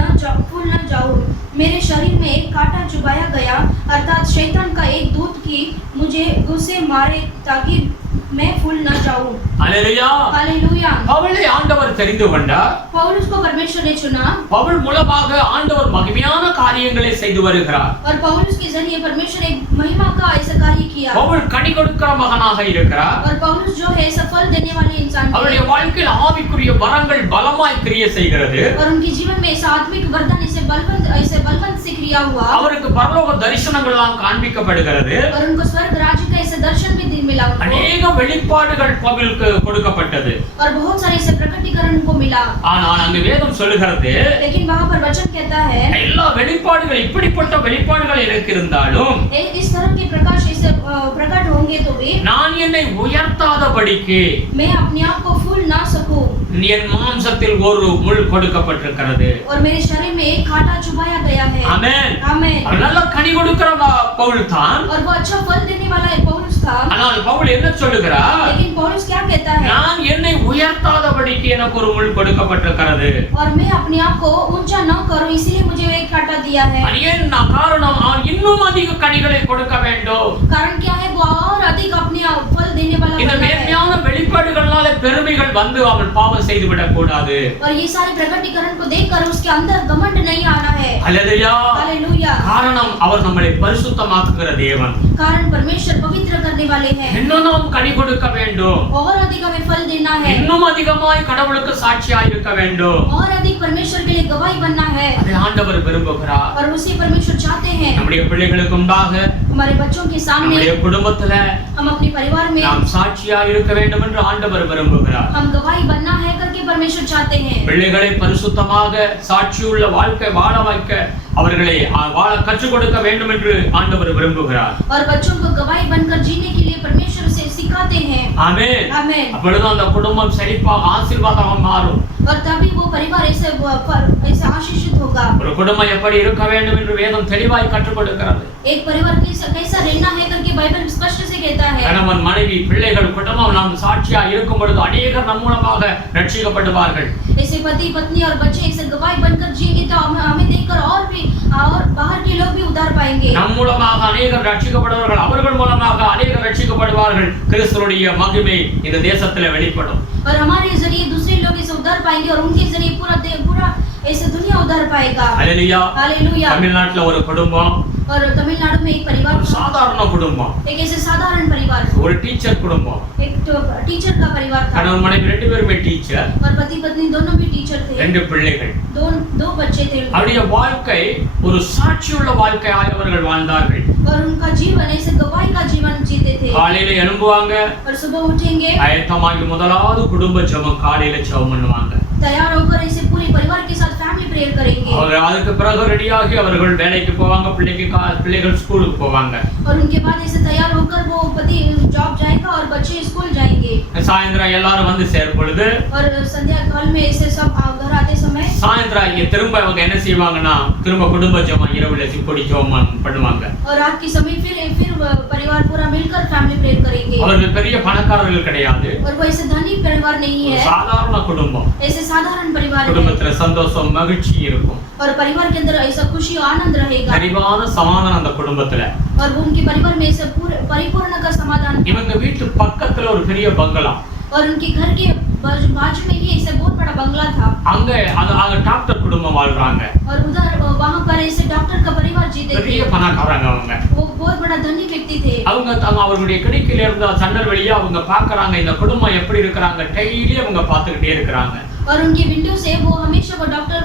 जाऊं. मेरे शरीर में एक कांटा चुभाया गया अर्थात शैतान का एक दूत की मुझे गुस्से मारे ताकि मैं फूल न जाऊं. हालेलुया. हालेलुया. பவுலை ஆண்டவர் தெரிந்து கொண்டார். पौलुस को परमेश्वर ने चुना. பவுல் மூலமாக ஆண்டவர் மகிமையான காரியங்களை செய்து வருகிறார். और पौलुस के जरिए परमेश्वर ने महिमा का ऐसा कार्य किया. பவுல் கனி கொடுக்கிற மகனாக இருக்கிறார். और पौलुस जो है सफल देने वाले इंसान है. அவருடைய வாழ்க்கையில் ஆவிக்குரிய வரங்கள் பலமாய் கிரியை செய்கிறது. और उनके जीवन में ऐसा आत्मिक वरदान ऐसे बलवंत से क्रिया हुआ. அவருக்கு பரலோக தரிசனங்கள் எல்லாம் காண்பிக்கப்படுகிறது. और उनको स्वर्ग राज्य का ऐसे दर्शन भी मिला उनको அநேக வெளிப்பாடுகள் பவுலுக்கு கொடுக்கப்பட்டது. और बहुत सारे ऐसे प्रकटीकरण को मिला। ஆனால் அங்க வேதம் சொல்லுகிறது, लेकिन वहाँ पर वचन कहता है எல்லா வெளிப்பாடுகள் இப்படிப்பட்ட வெளிப்பாடுகள் எனக்கு இருந்தாலும் इस तरह के प्रकाश ऐसे प्रकट होंगे तो भी நான் என்னை உயர்த்தாதபடிக்கு मैं अपने आप को फूल ना सकूं என் மாம்சத்தில் ஒரு முள் கொடுக்கப்பட்டிருக்கிறது. और मेरे शरीर में एक कांटा चुभाया गया है। ஆமென். आमेन। அவர் நல்ல கனி கொடுக்கிற பவுல் தான். और वो अच्छा फल देने वाला है पौलुस था। ஆனால் பவுல் என்ன சொல்லுகிறார்? लेकिन पौलुस क्या कहता है? நான் என்னை உயர்த்தாதபடிக்கு எனக்கு ஒரு முள் கொடுக்கப்பட்டிருக்கிறது. और मैं अपने आप को ऊंचा न करूं इसलिए मुझे एक कांटा दिया है। என்ன காரணம்? அவன் இன்னும் அதிக கனிகளை கொடுக்க வேண்டும். कारण क्या है? वो और अधिक अपने फल देने वाला இந்த बनना है। மேன்மையான வெளிப்பாடுகளால பெருமைகள் வந்து அவன் பாவம் செய்து விடக் கூடாது. और ये सारे प्रकटीकरण को देखकर उसके अंदर घमंड नहीं आना है। அல்லேலூயா. हालेलुया। காரணம் அவர் நம்மை பரிசுத்தமாக்குகிற தேவன். कारण परमेश्वर पवित्र करने वाले हैं। இன்னும் நாம் கனி கொடுக்க வேண்டும். और अधिक हमें फल देना है। இன்னும் அதிகமாய் கடவுளுக்கு சாட்சியாய் இருக்க வேண்டும். और अधिक परमेश्वर के लिए गवाही बनना है। அதை ஆண்டவர் விரும்புகிறார். और उसे परमेश्वर चाहते हैं। நம்முடைய பிள்ளைகளுக்கு உண்டாக, हमारे बच्चों के सामने, நம்முடைய குடும்பத்துல हम अपने परिवार में நாம் சாட்சியாய் இருக்க வேண்டும் என்று ஆண்டவர் விரும்புகிறார். हम गवाही बनना है करके परमेश्वर चाहते हैं। பிள்ளைகளை பரிசுத்தமாக சாட்சியுள்ள வாழ்க்கை வாழ வைக்க அவர்களை வாழ கற்றுக் கொடுக்க வேண்டும் என்று ஆண்டவர் விரும்புகிறார். और बच्चों को गवाही बनकर जीने के लिए परमेश्वर से सिखाते हैं। ஆமென். आमेन। அப்பொழுது அந்த குடும்பம் செழிப்பாக ஆசீர்வாதமாக மாறும். और तभी वो परिवार ऐसे आशीषित होगा। ஒரு குடும்பம் எப்படி இருக்க வேண்டும் என்று வேதம் தெளிவாய் கற்றுக் கொடுக்கிறது. एक परिवार कैसा रहना है करके बाइबल स्पष्ट से कहता है। கணவன் மனைவி பிள்ளைகள் குடும்பம் நாம் சாட்சியாக இருக்கும் பொழுது அநேகர் நம் மூலமாக ரட்சிக்கப்படுவார்கள். ऐसे पति पत्नी और बच्चे ऐसे गवाही बनकर जिएंगे तो हमें देखकर और बाहर के लोग भी उद्धार पाएंगे। நம் மூலமாக அநேகர் ரட்சிக்கப்படுவார்கள், அவர்கள் மூலமாக அநேகர் ரட்சிக்கப்படுவார்கள். கிறிஸ்துவுடைய மகிமை இந்த தேசத்திலே வெளிப்படும். और हमारे जरिए दूसरे लोग इसे उद्धार पाएंगे और उनके जरिए पूरा ऐसे दुनिया उद्धार पाएगा। हालेलुया। हालेलुया। தமிழ்நாட்டுல ஒரு குடும்பம், और तमिलनाडु में एक परिवार, ஒரு சாதாரண குடும்பம், एक ऐसे साधारण परिवार, ஒரு டீச்சர் குடும்பம். एक टीचर का परिवार था। கணவன் மனைவி ரெண்டு பேருமே டீச்சர், और पति पत्नी दोनों भी टीचर थे। ரெண்டு பிள்ளைகள். दो बच्चे थे। அவருடைய வாழ்க்கை ஒரு சாட்சியுள்ள வாழ்க்கையாக அவர்கள் வாழ்ந்தார்கள். और उनका जीवन ऐसे गवाही का जीवन जीते थे। காலையில எழும்புவாங்க, और सुबह उठेंगे, ஆயத்தமாகி முதலாவது குடும்ப ஜெபம் காலையில ஜெபம் பண்ணுவாங்க. तैयार होकर ऐसे पूरे परिवार के साथ फैमिली प्रेयर करेंगे। அவங்க அதுக்கு பிறகு ரெடியாகி அவர்கள் வேலைக்கு போவாங்க, பிள்ளைகள் ஸ்கூலுக்கு போவாங்க. और उनके बाद ऐसे तैयार होकर वो पति जॉब जाएगा और बच्चे स्कूल जाएंगे। சாயந்தரம் எல்லாரும் வந்து சேரும் பொழுது, और संध्या काल में ऐसे सब घर आते समय சாயந்தரம் இங்க திரும்ப அவங்க என்ன செய்வாங்கன்னா திரும்ப குடும்ப ஜெபம் இரவுல சிப்படி ஜெபம் பண்ணுவாங்க. और रात के समय फिर परिवार पूरा मिलकर फैमिली प्रेयर करेंगे। அவர்கள் பெரிய பணக்காரர்கள் கிடையாது, और वो ऐसे धनी परिवार नहीं है, சாதாரண குடும்பம். ऐसे साधारण परिवार है। குடும்பத்துல சந்தோஷம் மகிழ்ச்சி இருக்கும். और परिवार के अंदर ऐसा खुशी आनंद रहेगा। நிறைவான சமாதானம் அந்த குடும்பத்துல. और वो उनके परिवार में ऐसे पूरे परिपूर्ण का समाधान। இவங்க வீட்டு பக்கத்துல ஒரு பெரிய பங்களா, और उनके घर के बाजू में ही ऐसे बहुत बड़ा बंगला था। அங்க டாக்டர் குடும்பம் வாழ்றாங்க. और उधर वहां पर ऐसे डॉक्टर का परिवार जीते थे। பெரிய பணக்காரங்க அவங்க. वो बहुत बड़ा धनी व्यक्ति थे। அவங்க அவர்களுடைய கிணக்கில இருந்த சன்னல் வழியா அவங்க பாக்குறாங்க இந்த குடும்பம் எப்படி இருக்கிறாங்க. டெய்லி அவங்க பார்த்துக்கிட்டே இருக்கிறாங்க. और उनके विंडो से वो हमेशा वो डॉक्टर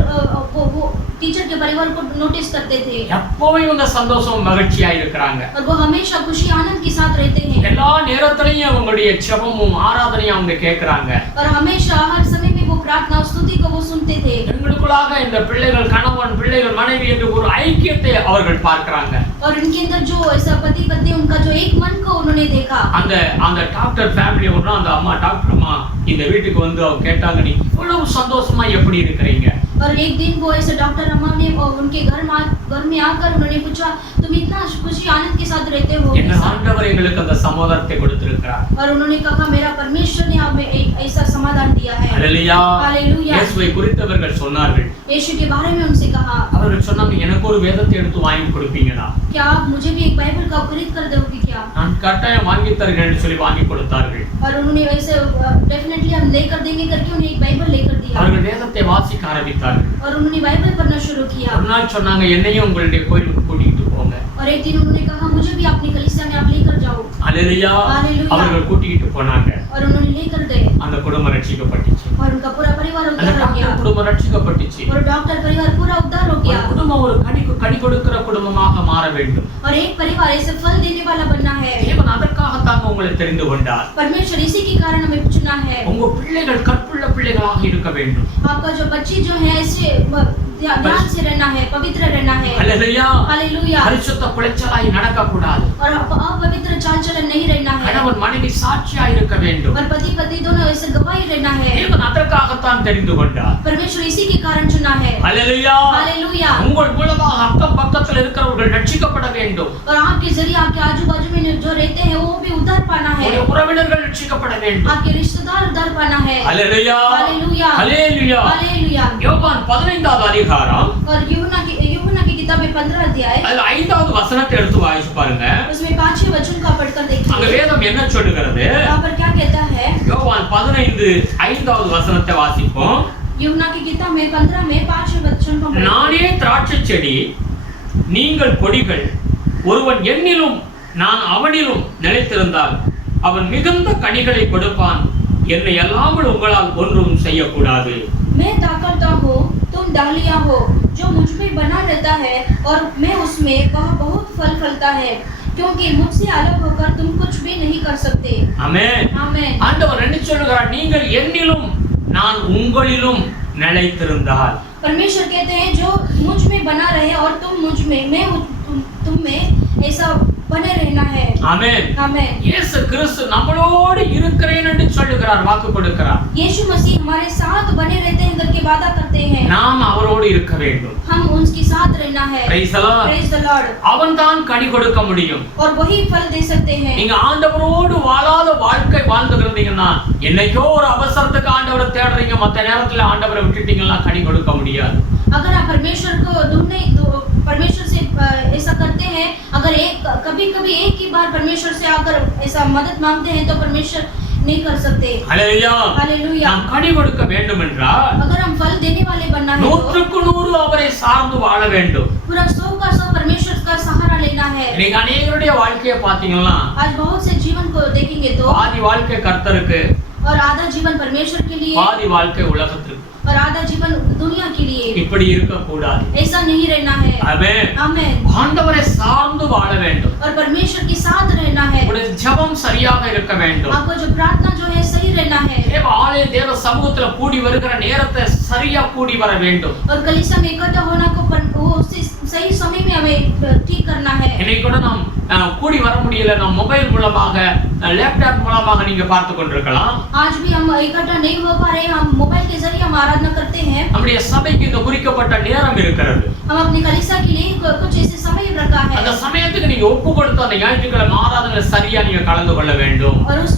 वो टीचर के परिवार को नोटिस करते थे। எப்பவும் இவங்க சந்தோஷம் மகிழ்ச்சியா இருக்கிறாங்க. और वो हमेशा खुशी आनंद के साथ रहते हैं। எல்லா நேரத்திலயும் அவங்களுடைய ஜெபமும் ஆராதனையும் அவங்க கேக்குறாங்க. और हमेशा हर समय में वो प्रार्थना स्तुति को वो सुनते थे। எங்களுக்குள்ளாக இந்த பிள்ளைகள் கணவன் பிள்ளைகள் மனைவி என்று ஒரு ஐக்கியத்தை அவர்கள் பார்க்கறாங்க. और इनके अंदर जो ऐसा पति पत्नी उनका जो एक मन को उन्होंने देखा। அந்த டாக்டर ஃபேமிலி ஒண்ணா அந்த அம்மா டாக்டர் அம்மா இந்த வீட்டுக்கு வந்து அவங்க கேட்டாங்க, நீ இவ்வளவு சந்தோஷமா எப்படி இருக்கிறீங்க? और एक दिन वो ऐसे डॉक्टर अम्मा ने उनके घर में आकर उन्होंने पूछा तुम इतना खुशी आनंद के साथ रहते हो? என்ன ஆண்டவர் எங்களுக்கு அந்த சமாதானத்தை கொடுத்திருக்கிறார். और उन्होंने कहा मेरा परमेश्वर ने हमें एक ऐसा समाधान दिया है। ஹalleluya. हालेलुया। இயேசுவை குறித்தவர்கள் சொன்னார்கள். यीशु के बारे में उनसे कहा, அவர்கள் சொன்னாங்க எனக்கு ஒரு வேதத்தை எடுத்து வாங்கி கொடுப்பீங்களா? क्या आप मुझे भी एक बाइबल का खरीद कर दोगे क्या? நான் கட்டாயம் வாங்கி தருகிறேன் என்று சொல்லி வாங்கி கொடுத்தார்கள். और उन्होंने वैसे डेफिनेटली हम लेकर देंगे करके उन्हें एक बाइबल लेकर दिया। அவர்கள் வேதத்தை வாசிக்க ஆரம்பித்தார்கள். और उन्होंने बाइबल पढ़ना शुरू किया। ஒரு நாள் சொன்னாங்க என்னையும் உங்களுடைய கோயிலுக்கு கூட்டிட்டு போங்க. और एक दिन उन्होंने कहा मुझे भी अपनी कलीसिया में आप लेकर जाओ। ஹalleluya. हालेलुया। அவர்கள் கூட்டிட்டு போனாங்க. और उन्होंने लेकर गए। அந்த குடும்பம் ரட்சிக்கப்பட்டுச்சு. और उनका पूरा परिवार அந்த उद्धार हो गया। டாக்டர் குடும்பம் ரட்சிக்கப்பட்டுச்சு. और डॉक्टर परिवार पूरा उद्धार हो ஒரு गया। குடும்பம் ஒரு கனி கொடுக்கிற குடும்பமாக மாற வேண்டும். और एक परिवार ऐसे फल देने वाला बनना है। தேவன் அதற்காக அதற்காகத்தான் உங்களை தெரிந்து கொண்டார். परमेश्वर इसी के कारण हमें चुना है। உங்க பிள்ளைகள் கற்புள்ள பிள்ளைகளாக இருக்க வேண்டும். आपका जो बच्चे जो है ऐसे ध्यान से रहना है, पवित्र रहना है। ஹல்லேலூயா. हालेलुया। பரிசுத்த குலைச்சலாய் நடக்க கூடாது. और अपवित्र चाल चलन नहीं रहना है। கணவன் மனைவி சாட்சியாய் இருக்க வேண்டும். और पति पत्नी दोनों ऐसे गवाही रहना है। தேவன் அதற்காகத்தான் தெரிந்து கொண்டார். परमेश्वर इसी के कारण चुना है। ஹல்லேலூயா. हालेलुया। உங்கள் மூலமாக அக்கம் பக்கத்தில் இருக்கிறவர்கள் ரட்சிக்கப்பட வேண்டும். और आपके जरिए आपके आजू बाजू में जो रहते हैं वो भी उद्धार पाना है। உங்களுடைய உறவினர்கள் ரட்சிக்கப்பட வேண்டும். आपके रिश्तेदार उद्धार पाना है। ஹல்லேலூயா. हालेलुया। ஹல்லேலூயா. हालेलुया। யோவான் 15வது அதிகாரம் और यूहन्ना की किताब में 15 अध्याय, அதுல 5வது வசனத்தை எடுத்து வாசிச்சு பாருங்க. उसमें 5वें वचन का पढ़कर அங்க देखिए। வேதம் என்ன சொல்லுகிறது? वहाँ पर क्या कहता है? யோவான் 15:5வது வசனத்தை வாசிப்போம். यूहन्ना की किताब में 15 में 5वें वचन को पढ़ें। நானே திராட்சை செடி, நீங்கள் கொடிகள். ஒருவன் என்னிலும் நான் அவனிலும் நிலைத்திருந்தால் அவன் மிகுந்த கனிகளை கொடுப்பான். என்னை அல்லாமல் உங்களால் ஒன்றும் செய்யக்கூடாது. मैं ताकतता हूँ, तुम डालियाँ हो। जो मुझ में बना रहता है और मैं उसमें, वह बहुत फल फलता है, क्योंकि मुझसे अलग होकर तुम कुछ भी नहीं कर सकते। ஆமென். आमीन। ஆண்டவர் என்ன சொல்கிறார்? நீங்கள் என்னிலும் நான் உங்களிலும் நிலைத்திருந்தால். परमेश्वर कहते हैं जो मुझ में बना रहे और तुम मुझ में, मैं तुम में, ऐसा बने रहना है। ஆமென். आमीन। இயேசு கிறிஸ்து நம்மளோடு இருக்கிறேன் என்று சொல்லுகிறார், வாக்கு கொடுக்கிறார். यीशु मसीह हमारे साथ बने रहते हैं करके वादा करते हैं। நாம் அவரோடு இருக்க வேண்டும். हम उनके साथ रहना है। Praise the Lord. Praise the Lord। அவன் தான் கனி கொடுக்க முடியும். और वही फल दे सकते हैं। நீங்க ஆண்டவரோடு வாழாத வாழ்க்கை வாழ்ந்து இருந்தீங்கன்னா, என்னைக்கோ ஒரு அவசரத்துக்கு ஆண்டவரை தேடுறீங்க, மத்த நேரத்துல ஆண்டவரை விட்டுட்டீங்கன்னா கனி கொடுக்க முடியாது. अगर आप परमेश्वर को ढूंढने तो परमेश्वर से ऐसा करते हैं, अगर कभी एक ही बार परमेश्वर से आकर ऐसा मदद मांगते हैं तो परमेश्वर नहीं कर सकते। ஹல்லேலூயா. हालेलुया। நாம் கனி கொடுக்க வேண்டும் என்றால் अगर हम फल देने वाले बनना है तो 100% அவரை சார்ந்து வாழ வேண்டும். पूरा 100 परमेश्वर का सहारा लेना है। இன்னைக்கு அநேகருடைய வாழ்க்கையை பாத்தீங்கன்னா, आज बहुत से जीवन को देखेंगे तो பாதி வாழ்க்கை கர்த்தருக்கு, और आधा जीवन परमेश्वर के लिए பாதி வாழ்க்கை உலகத்துக்கு. और आधा जीवन दुनिया के लिए। இப்படி இருக்க கூடாது. ऐसा नहीं रहना है। ஆமென். आमीन। ஆண்டவரை சார்ந்து வாழ வேண்டும். और परमेश्वर के साथ रहना है। உங்களுடைய ஜெபம் சரியாக இருக்க வேண்டும். आपको जो प्रार्थना जो है सही रहना है। தேவ ஆலய தேவ சமூகத்துல கூடி வருகிற நேரத்தை சரியா கூடி வர வேண்டும். और कलीसिया में इकट्ठा होना को वो सही समय में हमें ठीक करना है। இன்னைக்கு கூட நாம் கூடி வர முடியல, நாம் மொபைல் மூலமாக லேப்டாப் மூலமாக நீங்க பார்த்து கொண்டிருக்கலாம். आज भी हम इकट्ठा नहीं हो पा रहे, हम मोबाइल के जरिए हम आराधना करते हैं। நம்முடைய சபைக்கு இந்த குறிக்கப்பட்ட நேரம் இருக்கிறது. हम अपनी कलीसिया के लिए कुछ ऐसे समय रखा है। அந்த சமயத்துக்கு நீங்க ஒப்பு கொடுத்து அந்த ஞாயிற்றுக்கிழமை ஆராதனை சரியா நீங்க கலந்து கொள்ள வேண்டும். और उस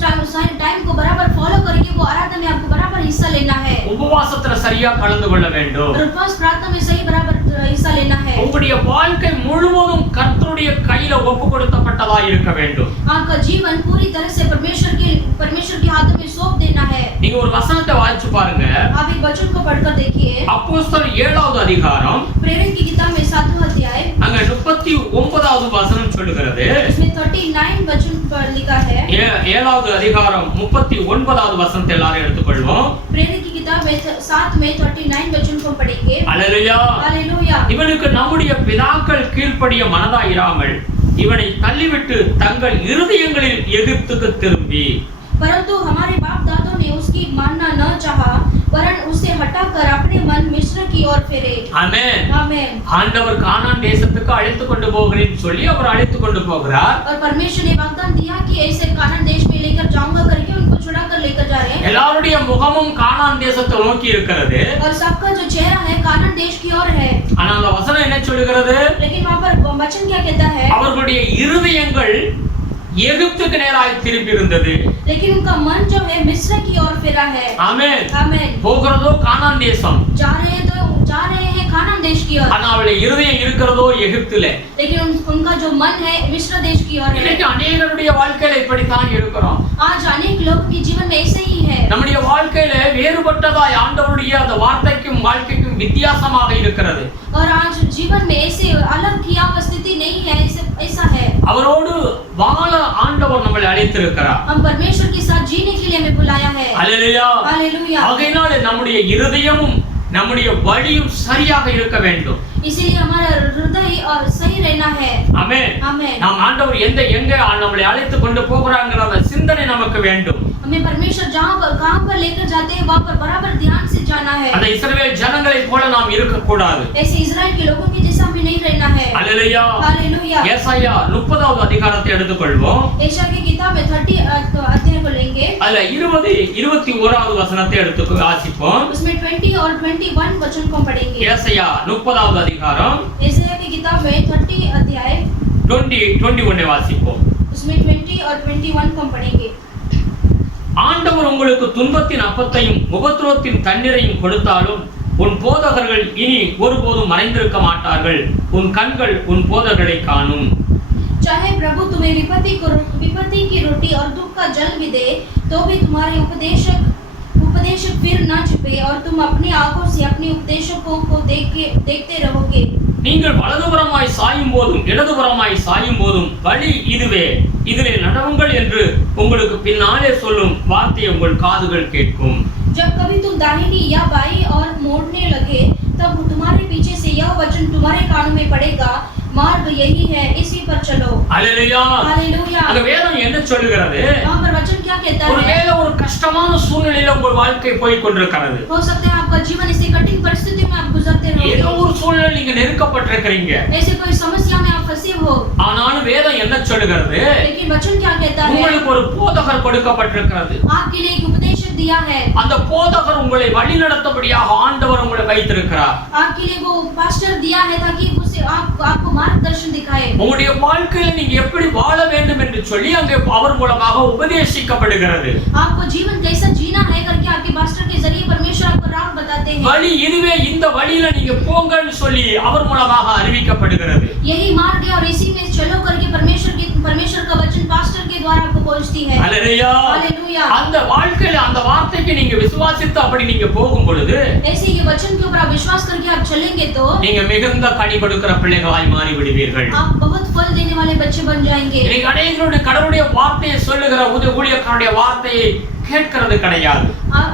टाइम को बराबर फॉलो करके वो आराधना में आपको बराबर हिस्सा लेना है। உபவாசத்துல சரியா கலந்து கொள்ள வேண்டும். और उपवास प्रार्थना में सही बराबर हिस्सा लेना है। உங்களுடைய வாழ்க்கை முழுவதும் கர்த்தருடைய கையில ஒப்பு கொடுக்கப்பட்டதா இருக்க வேண்டும். आपका जीवन पूरी तरह से परमेश्वर के हाथों में सौंप देना है। நீங்க ஒரு வசனத்தை வாசிச்சு பாருங்க. आप एक वचन को पढ़कर देखिए। அப்போஸ்தலர் 7வது அதிகாரம் प्रेरित की किताब में 7वां अध्याय, அங்க 39வது வசனம் சொல்லுகிறது. इसमें 39 वचन पर लिखा है। 7வது அதிகாரம் 39வது வசனத்தை எல்லாரும் எடுத்துக்கொள்வோம். प्रेरित की किताब में 7 में 39 वचन को पढ़ेंगे। அல்லேலூயா. हालेलुया। இவனுக்கு நம்முடைய பிதாக்கள் கீழ்ப்படிய மனதாயிராமல் இவனை தள்ளிவிட்டு தங்கள் இருதயங்களில் எகிப்துக்கு திரும்பி, परंतु हमारे बाप दादों ने उसकी मानना न चाहा, वरन उसे हटाकर अपने मन मिस्र की ओर फेरे। ஆமென். आमीन। ஆண்டவர் கானான் தேசத்துக்கு அழைத்து கொண்டு போகிறேன்னு சொல்லி அவர் அழைத்து கொண்டு போகிறார். और परमेश्वर ने वाग्दान दिया कि ऐसे कानान देश में लेकर जाऊंगा करके उनको छुड़ाकर लेकर जा रहे हैं। எல்லாருடைய முகமும் கானான் தேசத்தை நோக்கி இருக்கிறது. और सबका जो चेहरा है कानान देश की ओर है। ஆனா அந்த வசனம் என்ன சொல்லுகிறது? लेकिन वहाँ पर वचन क्या कहता है? அவர்களுடைய இருதயங்கள் எகிப்துக்கு நேராய் திரும்பி இருந்தது. लेकिन उनका मन जो है मिस्र की ओर फेरा है। ஆமென். आमीन। போகிறதோ கானான் தேசம், जा रहे हैं कानान देश की ओर, ஆனா அவளுடைய இருதயம் இருக்கிறதோ எகிப்துல. लेकिन उनका जो मन है मिस्र देश की ओर है। இன்னைக்கு अनेகருடைய வாழ்க்கையில இப்படித்தான் இருக்கிறோம். आज अनेक लोगों के जीवन में ऐसे ही है। நம்முடைய வாழ்க்கையில வேறுபட்டதாய் ஆண்டவருடைய அந்த வார்த்தைக்கும் வாழ்க்கைக்கும் வித்தியாசமாக இருக்கிறது. और आज जीवन में ऐसे अलग किया हुआ स्थिति नहीं है, ऐसा है। அவரோடு வாழ ஆண்டவர் நம்மை அழைத்திருக்கிறார். हम परमेश्वर के साथ जीने के लिए हमें बुलाया है। அல்லேலூயா. हालेलुया। ஆகையினால நம்முடைய இருதயமும் நம்முடைய வழியும் சரியாக இருக்க வேண்டும். इसीलिए हमारा हृदय और सही रहना है. ஆமென். आमेन. நாம் ஆண்டவர் எங்க நம்மளை அழைத்து கொண்டு போகிறாங்கிற அந்த சிந்தனை நமக்கு வேண்டும். हमें परमेश्वर कहां पर लेकर जाते हैं वहां पर बराबर ध्यान से जाना है. அந்த இஸ்ரவேல் ஜனங்களைப் போல நாம் இருக்க கூடாது. ऐसे इजराइल के लोगों के जैसा हमें नहीं रहना है. அல்லேலூயா. हालेलूया. ஏசாயா 30வது அதிகாரத்தை எடுத்துக்கொள்வோம். एशाया की किताब में 30 अध्याय को लेंगे. அதுல 20 21வது வசனத்தை எடுத்து வாசிப்போம். उसमें 20 और 21 वचन को पढ़ेंगे. ஏசாயா 30வது அதிகாரம் एशाया की किताब में 30 अध्याय 21 வாசிப்போம். उसमें 20 और 21 को पढ़ेंगे. ஆண்டவர் உங்களுக்கு துன்பத்தின் அப்பத்தையும் உபத்திரவத்தின் தண்ணீரையும் கொடுத்தாலும் உன் போதகர்கள் இனி ஒருபோதும் மறைந்திருக்க மாட்டார்கள். உன் கண்கள் உன் போதகர்களை காணும். चाहे प्रभु तुम्हें विपत्ति की रोटी और दुख का जल भी दे तो भी तुम्हारे उपदेशक फिर न छिपे और तुम अपनी आंखों से अपने उपदेशकों को देखते रहोगे. நீங்கள் வலதுபுறமாய் சாயும் போதும் இடதுபுறமாய் சாயும் போதும் வழி இதுவே, இதிலே நடவுங்கள் என்று உங்களுக்கு பின்னாலே சொல்லும் வார்த்தையை உங்கள் காதுகள் கேட்கும். जब कभी तुम दाहिनी या बाईं और मोड़ने लगे तब तुम्हारे पीछे से यह वचन तुम्हारे कानों में पड़ेगा, मार्ग यही है, इसी पर चलो. அல்லேலூயா. हालेलूया. அந்த வேதம் என்ன சொல்லுகிறது? वहां पर वचन क्या कहता है? ஒருவேளை ஒரு கஷ்டமான சூழ்நிலையில உங்கள் வாழ்க்கை போய் கொண்டிருக்கிறது. हो सकता है आपका जीवन इसी कठिन परिस्थिति में आप गुजरते ஏதோ रहोगे. ஒரு சூழ்நிலையில் நீங்க நெருக்கப்பட்டிருக்கிறீங்க. ऐसे कोई समस्या में आप फंसे हो. ஆனாலும் வேதம் என்ன சொல்லுகிறது? लेकिन वचन क्या कहता है? உங்களுக்கு ஒரு போதகர் கொடுக்கப்பட்டிருக்கிறது. आपके लिए एक उपदेशक दिया है. அந்த போதகர் உங்களை வழிநடத்தபடியாக ஆண்டவர் உங்களை வைத்திருக்கிறார். आपके लिए वो पास्टर दिया है ताकि उससे आपको मार्गदर्शन दिखाए. உங்களுடைய வாழ்க்கையில நீங்க எப்படி வாழ வேண்டும் என்று சொல்லி அங்கே அவர் மூலமாக உபதேசிக்கப்படுகிறது. आपको जीवन कैसा जीना है करके आपके पास्टर के जरिए परमेश्वर आपको राह बताते हैं. வழி இதுவே, இந்த வழியில நீங்க போங்கன்னு சொல்லி அவர் மூலமாக அறிவிக்கப்படுகிறது. यही मार्ग है और इसी में चलो करके परमेश्वर का वचन पास्टर के द्वारा आपको पहुंचती है. அல்லேலூயா. हालेलूया. அந்த வாழ்க்கையில அந்த வார்த்தைக்கு நீங்க விசுவாசித்து அப்படி நீங்க போகும் பொழுது ऐसे ये वचन के ऊपर आप विश्वास करके आप चलेंगे तो நீங்க மிகுந்த கனி கொடுக்கிற பிள்ளைகளாய் மாறி விடுவீர்கள். आप बहुत फल देने वाले बच्चे बन जाएंगे. இன்னைக்கு அநேகருடைய கடவுளுடைய வார்த்தையை சொல்லுகிற ஊழியக்காரனுடைய வார்த்தையை கேட்கிறது கிடையாது.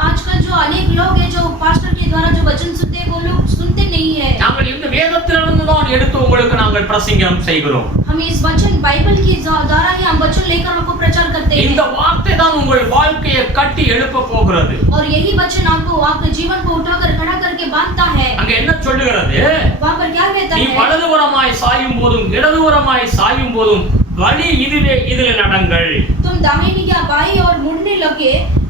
आजकल जो अनेक लोग हैं जो पास्टर के द्वारा जो वचन सुनते हैं वो लोग सुनते नहीं है. நாங்கள் இந்த வேதத்திலிருந்து தான் எடுத்து உங்களுக்கு நாங்கள் பிரசங்கம் செய்கிறோம். हम इस वचन बाइबल के द्वारा ही हम वचन लेकर आपको प्रचार करते हैं. இந்த வார்த்தை தான் உங்கள் வாழ்க்கையை கட்டி எழுப்ப போகிறது. और यही वचन आपको आपके जीवन को उठाकर खड़ा करके बांधता है. அங்க என்ன சொல்லுகிறது? वहां पर क्या कहता நீ है? வலதுபுறமாய் சாயும் போதும் இடதுபுறமாய் சாயும் போதும் வழி இதுவே, இதிலே நடங்கள். तुम दाहिनी या बाईं और मुड़ने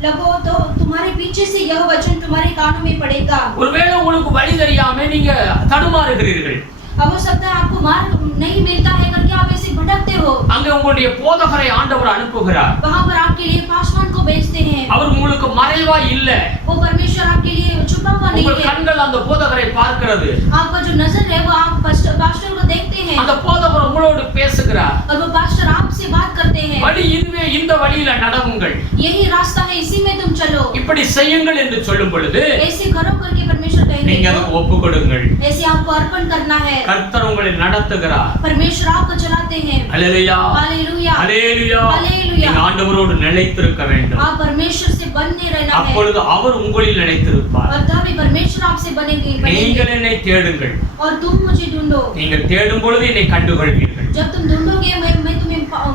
लगो तो तुम्हारे पीछे से यह वचन तुम्हारे कानों में पड़ेगा. ஒருவேளை உங்களுக்கு வழி தெரியாம நீங்க தடுமாறுகிறீர்கள். अब हो सकता है आपको मार्ग नहीं मिलता है करके आप ऐसे भटकते हो. அங்க உங்களுடைய போதகரை ஆண்டவர் அனுப்புகிறார். वहां पर आपके लिए पासवान को भेजते हैं. அவர் உங்களுக்கு மறைவா இல்ல. वो परमेश्वर आपके लिए छुपा हुआ नहीं உங்கள் है. கண்கள் அந்த போதகரை பார்க்கிறது. आपका जो नजर है वो आप पास्टर को देखते हैं. அந்த போதகர் உங்களோடு பேசுகிறார். और वो पास्टर आपसे बात करते हैं. வழி இதுவே, இந்த வழியில நடவுங்கள். यही रास्ता है, इसी में तुम चलो. இப்படி செய்யுங்கள் என்று சொல்லும் பொழுது ऐसे करो करके परमेश्वर நீங்க कहेंगे. அதுக்கு ஒப்பு கொடுங்கள். ऐसे आपको अर्पण करना है. கர்த்தர் உங்களை நடத்துகிறார். परमेश्वर आपको चलाते हैं. அல்லேலூயா. हालेलूया. அல்லேலூயா. हालेलूया. நீங்க ஆண்டவரோடு நிலைத்திருக்க வேண்டும். आप परमेश्वर से बनने रहना है. அப்பொழுது அவர் உங்களில் நிலைத்திருப்பார். और तभी परमेश्वर आपसे बनेंगे. நீங்கள் என்னை தேடுங்கள். और तुम मुझे ढूंढो. நீங்கள் தேடும் பொழுது என்னை கண்டுகொள்வீர்கள். जब तुम ढूंढोगे मैं तुम्हें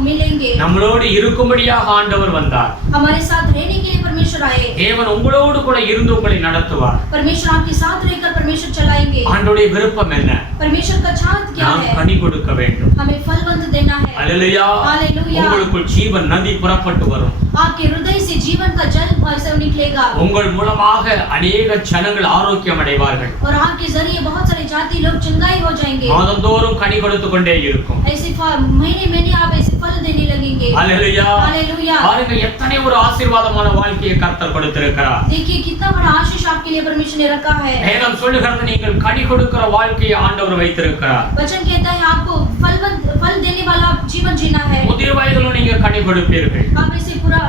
मिलेंगे. நம்மளோடு இருக்கும்படியாக ஆண்டவர் வந்தார். हमारे साथ रहने के लिए परमेश्वर आए. தேவன் உங்களோடு கூட இருந்து உங்களை நடத்துவார். परमेश्वर आपके साथ रहकर परमेश्वर चलाएंगे. ஆண்டவருடைய விருப்பம் என்ன? परमेश्वर का चाहत क्या நாம் है? கனி கொடுக்க வேண்டும். हमें फलवंत देना है. அல்லேலூயா. हालेलूया. உங்களுக்குள் ஜீவன் நதி புறப்பட்டு வரும். आपके हृदय से जीवन का जल ऐसे निकलेगा. உங்கள் மூலமாக अनेक ஜனங்கள் ஆரோக்கியம் அடைவார்கள். और आपके जरिए बहुत सारे जाति लोग चंगाई हो जाएंगे. மாதந்தோறும் கனி கொடுத்து கொண்டே இருக்கும். ऐसे महीने महीने आप ऐसे फल देने लगेंगे. அல்லேலூயா. हालेलूया. பாருங்க எத்தனை ஒரு ஆசீர்வாதமான வாழ்க்கையை கர்த்தர் கொடுத்திருக்கிறார். देखिए कितना बड़ा आशीष आपके लिए परमेश्वर ने रखा है. வேதம் சொல்லுகிறது நீங்கள் கனி கொடுக்கிற வாழ்க்கையை ஆண்டவர் வைத்திருக்கிறார். वचन कहता है आपको फल देने वाला जीवन जीना है. முதிர் வயதிலும் நீங்க கனி கொடுப்பீர்கள். आप ऐसे पूरा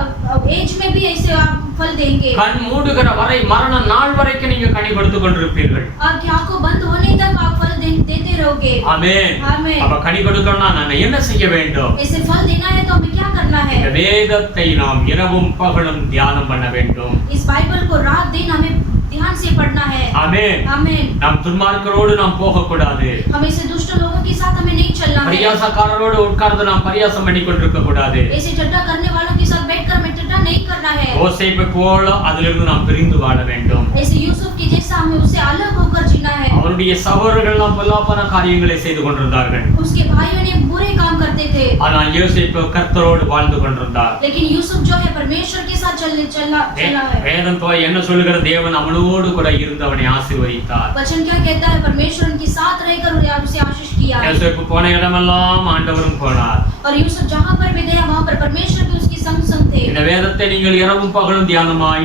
एज में भी ऐसे आप फल देंगे. கண் மூடுகிற வரை மரண நாள் வரைக்கும் நீங்க கனி கொடுத்து கொண்டிருப்பீர்கள். आपकी आंखों बंद होने तक आप फल देते रहोगे. ஆமென். आमेन. அப்ப கனி கொடுக்கணும்னா நான் என்ன செய்ய வேண்டும்? ऐसे फल देना है तो हमें क्या करना है? இந்த வேதத்தை நாம் இரவும் பகலும் தியானம் பண்ண வேண்டும். इस बाइबल को रात दिन हमें ध्यान से पढ़ना है. ஆமென். ஆமென். आमीन। நாம் துன்மார்க்கரோடு நாம் போகக்கூடாது. हम ऐसे दुष्ट लोगों के साथ हमें नहीं चलना है। பரியாசக்காரரோடு உட்கார்ந்து நாம் பரியாசம் பண்ணி கொண்டிருக்க கூடாது. ऐसे ठट्टा करने वालों के साथ बैठकर हमें ठट्टा नहीं करना है। யோசேப்பை போல அதிலிருந்து நாம் பிரிந்து வாழ வேண்டும். ऐसे यूसुफ के जैसा हमें उससे अलग होकर जीना है। அவருடைய சகோதரர்கள் எல்லாம் பொல்லாப்பான காரியங்களை செய்து கொண்டிருந்தார்கள். उसके भाइयों ने बुरे काम करते थे, ஆனால் யோசேப்பு கர்த்தரோடு வாழ்ந்து கொண்டிருந்தார். लेकिन यूसुफ जो है परमेश्वर के साथ चला है। வேதம் என்ன சொல்லுகிற, தேவன் அவனோடு கூட இருந்து அவனை ஆசீர்வதித்தார். वचन क्या कहता है? परमेश्वर उनके साथ रहकर उसे आशीष किया है। யோசேப்பு போன இடமெல்லாம் ஆண்டவரும் போனார். और यूसुफ जहां पर भी गया वहां पर परमेश्वर भी उसके संग संग थे। இந்த வேதத்தை நீங்கள் இரவும் பகலும் தியானமாய்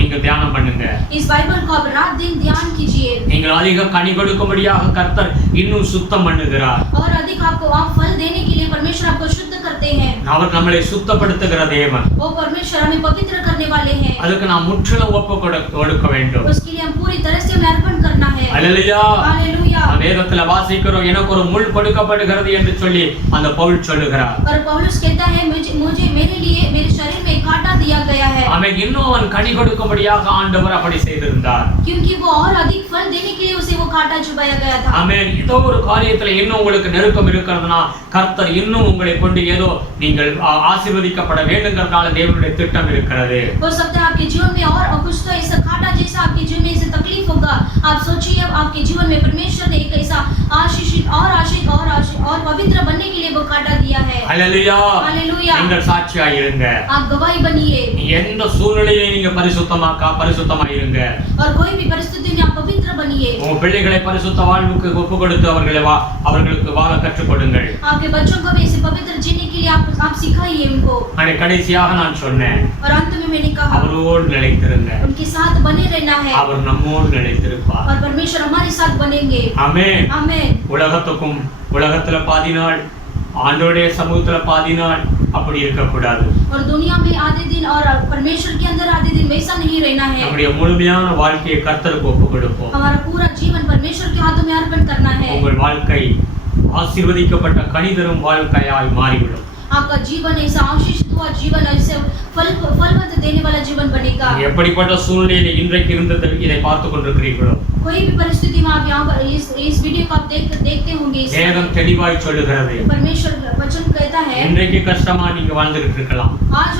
நீங்கள் தியானம் பண்ணுங்க. इस बाइबल को आप रात दिन ध्यान कीजिए। நீங்கள் அதிக கனி கொடுக்கும்படியாக கர்த்தர் இன்னும் சுத்தம் பண்ணுகிறார். और अधिक आपको आप फल देने के लिए परमेश्वर आपको शुद्ध करते हैं। அவர் நம்மளை சுத்தப்படுத்துகிற தேவன். वो परमेश्वर हमें पवित्र करने वाले हैं। அதுக்கு நாம் முற்றிலும் ஒப்பு கொடுக்க வேண்டும். उसके लिए हम पूरी तरह से हमें अर्पण करना है। அல்லேலூயா. हालेलुया। வேதத்துல வாசிக்கிறோம், எனக்கு ஒரு முள் கொடுக்கப்படுகிறது என்று சொல்லி அந்த பவுல் சொல்லுகிறார். और पौलुस कहता है मुझे मेरे लिए मेरे शरीर में एक कांटा दिया गया है। அவன் இன்னும் அவன் கனி கொடுக்கும்படியாக ஆண்டவர் அப்படி செய்திருந்தார். क्योंकि वो और अधिक फल देने के लिए उसे वो कांटा चुभाया गया था। ஆமென். ஏதோ ஒரு காரியத்துல இன்னும் உங்களுக்கு நெருக்கம் இருக்கிறதுனா கர்த்தர் இன்னும் உங்களை கொண்டு ஏதோ நீங்கள் ஆசீர்வதிக்கப்பட வேண்டும்ங்கறதால தேவனுடைய திட்டம் இருக்கிறது. हो सकता है आपके जीवन में और कुछ तो ऐसा कांटा जैसा आपके जीवन में ऐसे तकलीफ होगा। आप सोचिए आपके जीवन में परमेश्वर ने एक ऐसा आशीषित और पवित्र बनने के लिए वो कांटा दिया है। அல்லேலூயா. हालेलुया। நீங்கள் சாட்சியாய் இருங்க. आप गवाही बनिए। எந்த சூழ்நிலையிலும் நீங்க பரிசுத்தமாய் இருங்க. और कोई भी परिस्थिति में आप पवित्र बनिए। உங்க பிள்ளைகளை பரிசுத்த வாழ்வுக்கு ஒப்பு கொடுத்து அவர்களுக்கு வாழ கற்றுக் கொடுங்கள். आपके बच्चों को भी ऐसे पवित्र जीने के लिए आप सिखाइए उनको। கடைசியாக நான் சொன்னேன், और अंत में मैंने कहा அவரோடு நிலைத்திருங்க. उनके साथ बने रहना है। அவர் நம்மோடு நிலைத்திருப்பார். और परमेश्वर हमारे साथ बनेंगे। ஆமென். आमीन। உலகத்துல பாதி நாள், ஆண்டவருடைய சமூகத்துல பாதி நாள் அப்படி இருக்க கூடாது. और दुनिया में आधे दिन और परमेश्वर के अंदर आधे दिन वैसा नहीं रहना है। நம்முடைய முழுமையான வாழ்க்கையை கர்த்தருக்கு ஒப்பு கொடுப்போம். हमारा पूरा जीवन परमेश्वर के हाथों में अर्पण करना है। உங்கள் வாழ்க்கை ஆசீர்வதிக்கப்பட்ட கனிதரும் வாழ்க்கையாய் மாறிவிடும். आपका जीवन ऐसा आशीषित हुआ जीवन, ऐसे फलवंत देने वाला जीवन बनेगा। எப்படிப்பட்ட சூழ்நிலையில் இன்றைக்கு இருந்தது இதை பார்த்து கொண்டிருக்கிறீர்களோ, कोई भी परिस्थिति में आप यहाँ पर इस वीडियो को आप देखते होंगे। வேதம் தெளிவாய் சொல்லுகிறது, परमेश्वर वचन कहता है இன்றைக்கு கஷ்டமா நீங்க வாழ்ந்துட்டு இருக்கலாம். आज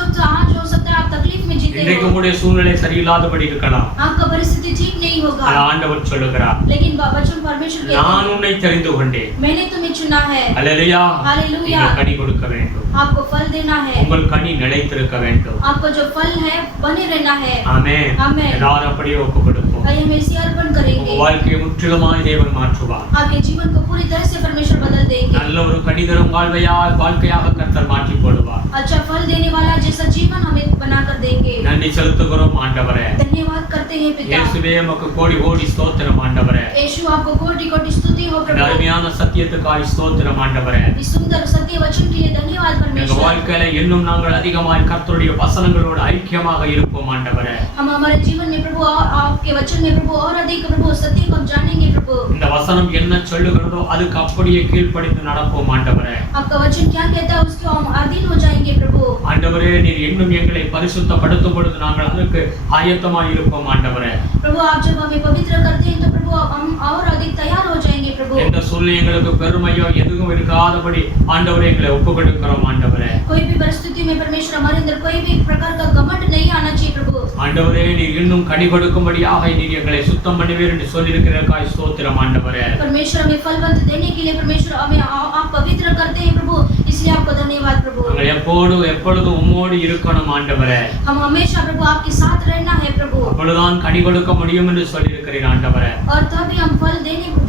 हो सकता है आप तकलीफ में जीते இன்றைக்கு हो। உங்களுடைய சூழ்நிலை சரியில்லாதபடி இருக்கலாம். आपका परिस्थिति ठीक नहीं होगा, ஆனால் ஆண்டவர் சொல்லுகிறார், लेकिन वचन परमेश्वर कहता நான் है உன்னை தெரிந்து கொண்டேன். मैंने तुम्हें चुना है। அல்லேலூயா. हालेलुया। நீங்கள் கனி கொடுக்க வேண்டும். आपको फल देना है। உங்கள் கனி நிலைத்திருக்க வேண்டும். आपको जो फल है बने रहना है। ஆமென். आमीन। எல்லாரும் அப்படியே ஒப்பு கொடுப்போம். आइए हम इसे अर्पण உங்க करेंगे। வாழ்க்கையை முற்றிலுமாய் தேவன் மாற்றுவார். आपके जीवन को पूरी तरह से परमेश्वर बदल देंगे। நல்ல ஒரு கனிதரும் வாழ்க்கையாக கர்த்தர் மாற்றி போடுவார். अच्छा फल देने वाला जैसा जीवन हमें बनाकर देंगे। நன்றி செலுத்துகிறோம் ஆண்டவரே. धन्यवाद करते हैं पिता। இயேசுவே உமக்கு கோடி கோடி ஸ்தோத்திரம் ஆண்டவரே. यीशु आपको कोटि कोटि स्तुति हो இந்த प्रभु। அருமையான சத்தியத்துக்காய் ஸ்தோத்திரம் ஆண்டவரே. इस सुंदर सत्य वचन के लिए धन्यवाद எங்க परमेश्वर। வாழ்க்கையில இன்னும் நாங்கள் அதிகமாய் கர்த்தருடைய வசனங்களோடு ஐக்கியமாக இருப்போம் ஆண்டவரே. हम हमारे जीवन में प्रभु आपके वचन में प्रभु और अधिक प्रभु सत्य को हम जानेंगे प्रभु। இந்த வசனம் என்ன சொல்லுகிறதோ அதுக்கு அப்படியே கீழ்ப்படிந்து நடப்போம் ஆண்டவரே. आपका वचन क्या कहता है उसके हम अधीन हो जाएंगे प्रभु। ஆண்டவரே, நீர் இன்னும் எங்களை பரிசுத்தப்படுத்தும் பொழுது நாங்கள் அதற்கு ஆயத்தமாய் இருப்போம் ஆண்டவரே. प्रभु आप जब हमें पवित्र करते हैं तो प्रभु हम और अधिक तैयार हो जाएंगे प्रभु। எந்த சூழ்நிலை எங்களுக்கு பெருமையோ எதுவும் இருக்காதபடி ஆண்டவரே எங்களை ஒப்புக் கொடுக்கிறோம் ஆண்டவரே. कोई भी परिस्थिति में परमेश्वर हमारे अंदर कोई भी प्रकार का घमंड नहीं आना चाहिए प्रभु। ஆண்டவரே, நீர் இன்னும் கனி கொடுக்கும்படியாக நீர் எங்களை சுத்தம் பண்ணுவீர் என்று சொல்லியிருக்கிறதற்காக ஸ்தோத்திரம் ஆண்டவரே. परमेश्वर हमें फलवंत देने के लिए परमेश्वर हमें आप पवित्र करते हैं प्रभु, इसलिए आपको धन्यवाद प्रभु। நாங்கள் எப்பொழுதும் உம்மோடு இருக்கணும் ஆண்டவரே. हम हमेशा प्रभु आपके साथ रहना है प्रभु। அப்பொழுதுதான் கனி கொடுக்க முடியும் என்று சொல்லியிருக்கிறீர் ஆண்டவரே. और तभी हम फल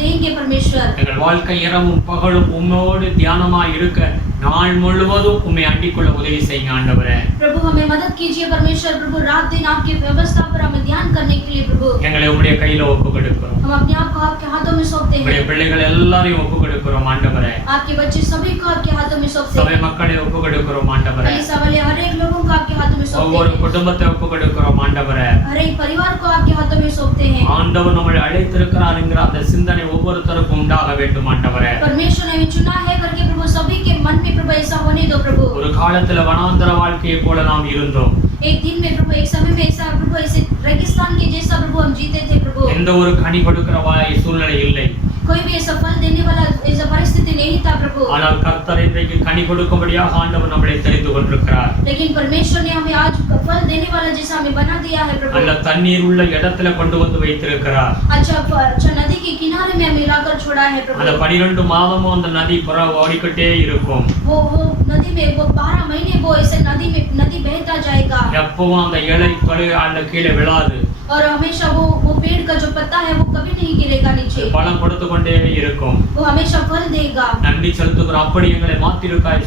देंगे परमेश्वर। எங்கள் வாழ்க்கை இரவும் பகலும் உம்மோடு தியானமாய் இருக்க நாள் முழுவதும் உம்மை அண்டிக்கொள்ள உதவி செய்யுங்க ஆண்டவரே. प्रभु हमें मदद कीजिए परमेश्वर प्रभु, रात दिन आपकी व्यवस्था पर हमें ध्यान करने के लिए प्रभु। எங்களை உம்முடைய கையில ஒப்புக் கொடுக்கிறோம். हम अपने आप को आपके हाथों में सौंपते உம்முடைய हैं। பிள்ளைகள் எல்லாரையும் ஒப்புக் கொடுக்கிறோம் ஆண்டவரே. आपके बच्चे सभी को आपके हाथों में सौंपते சபை हैं। மக்களை ஒப்புக் கொடுக்கிறோம் ஆண்டவரே. कलीसिया वाले हर एक लोगों को आपके हाथों में सौंपते ஒவ்வொரு हैं। குடும்பத்தை ஒப்புக் கொடுக்கிறோம் ஆண்டவரே. हर एक परिवार को आपके हाथों में सौंपते होते हैं। ஆண்டவர் நம்மை அழைத்திருக்கிறார் என்கிற அந்த சிந்தனை ஒவ்வொருத்தருக்கும் உண்டாக வேண்டும் ஆண்டவரே. परमेश्वर ने हमें चुना है करके प्रभु सभी के मन में प्रभु ऐसा होने दो प्रभु। ஒரு காலத்துல வனாந்தர வாழ்க்கையை போல நாம் இருந்தோம். एक दिन में प्रभु एक समय में ऐसा प्रभु ऐसे रेगिस्तान के जैसा प्रभु हम जीते थे प्रभु। எந்த ஒரு கனி கொடுக்கிற சூழ்நிலை இல்லை. कोई भी ऐसा फल देने वाला ऐसा परिस्थिति नहीं था प्रभु। ஆனால் கர்த்தர் இன்றைக்கு கனி கொடுக்கும்படியாக ஆண்டவர் நம்மை தெரிந்து கொண்டிருக்கிறார். लेकिन परमेश्वर ने हमें आज फल देने वाला जैसा हमें बना दिया है प्रभु। நல்ல தண்ணீர் உள்ள இடத்துல கொண்டு வந்து வைத்திருக்கிறார். अच्छा नदी के किनारे में हमें लाकर छोड़ा है प्रभु। அந்த 12 மாதமும் அந்த நதி ஓடிக்கிட்டே இருக்கும். वो नदी में वो 12 महीने वो ऐसे नदी बहता जाएगा। எப்பவும் அந்த இலை அந்த கீழே விழாது. और हमेशा वो पेड़ का जो पत्ता है वो कभी नहीं गिरेगा नीचे। பழம் கொடுத்து கொண்டே இருக்கும். वो हमेशा फल देगा। நன்றி செலுத்துகிறோம். அப்படி எங்களை மாத்திருக்காய்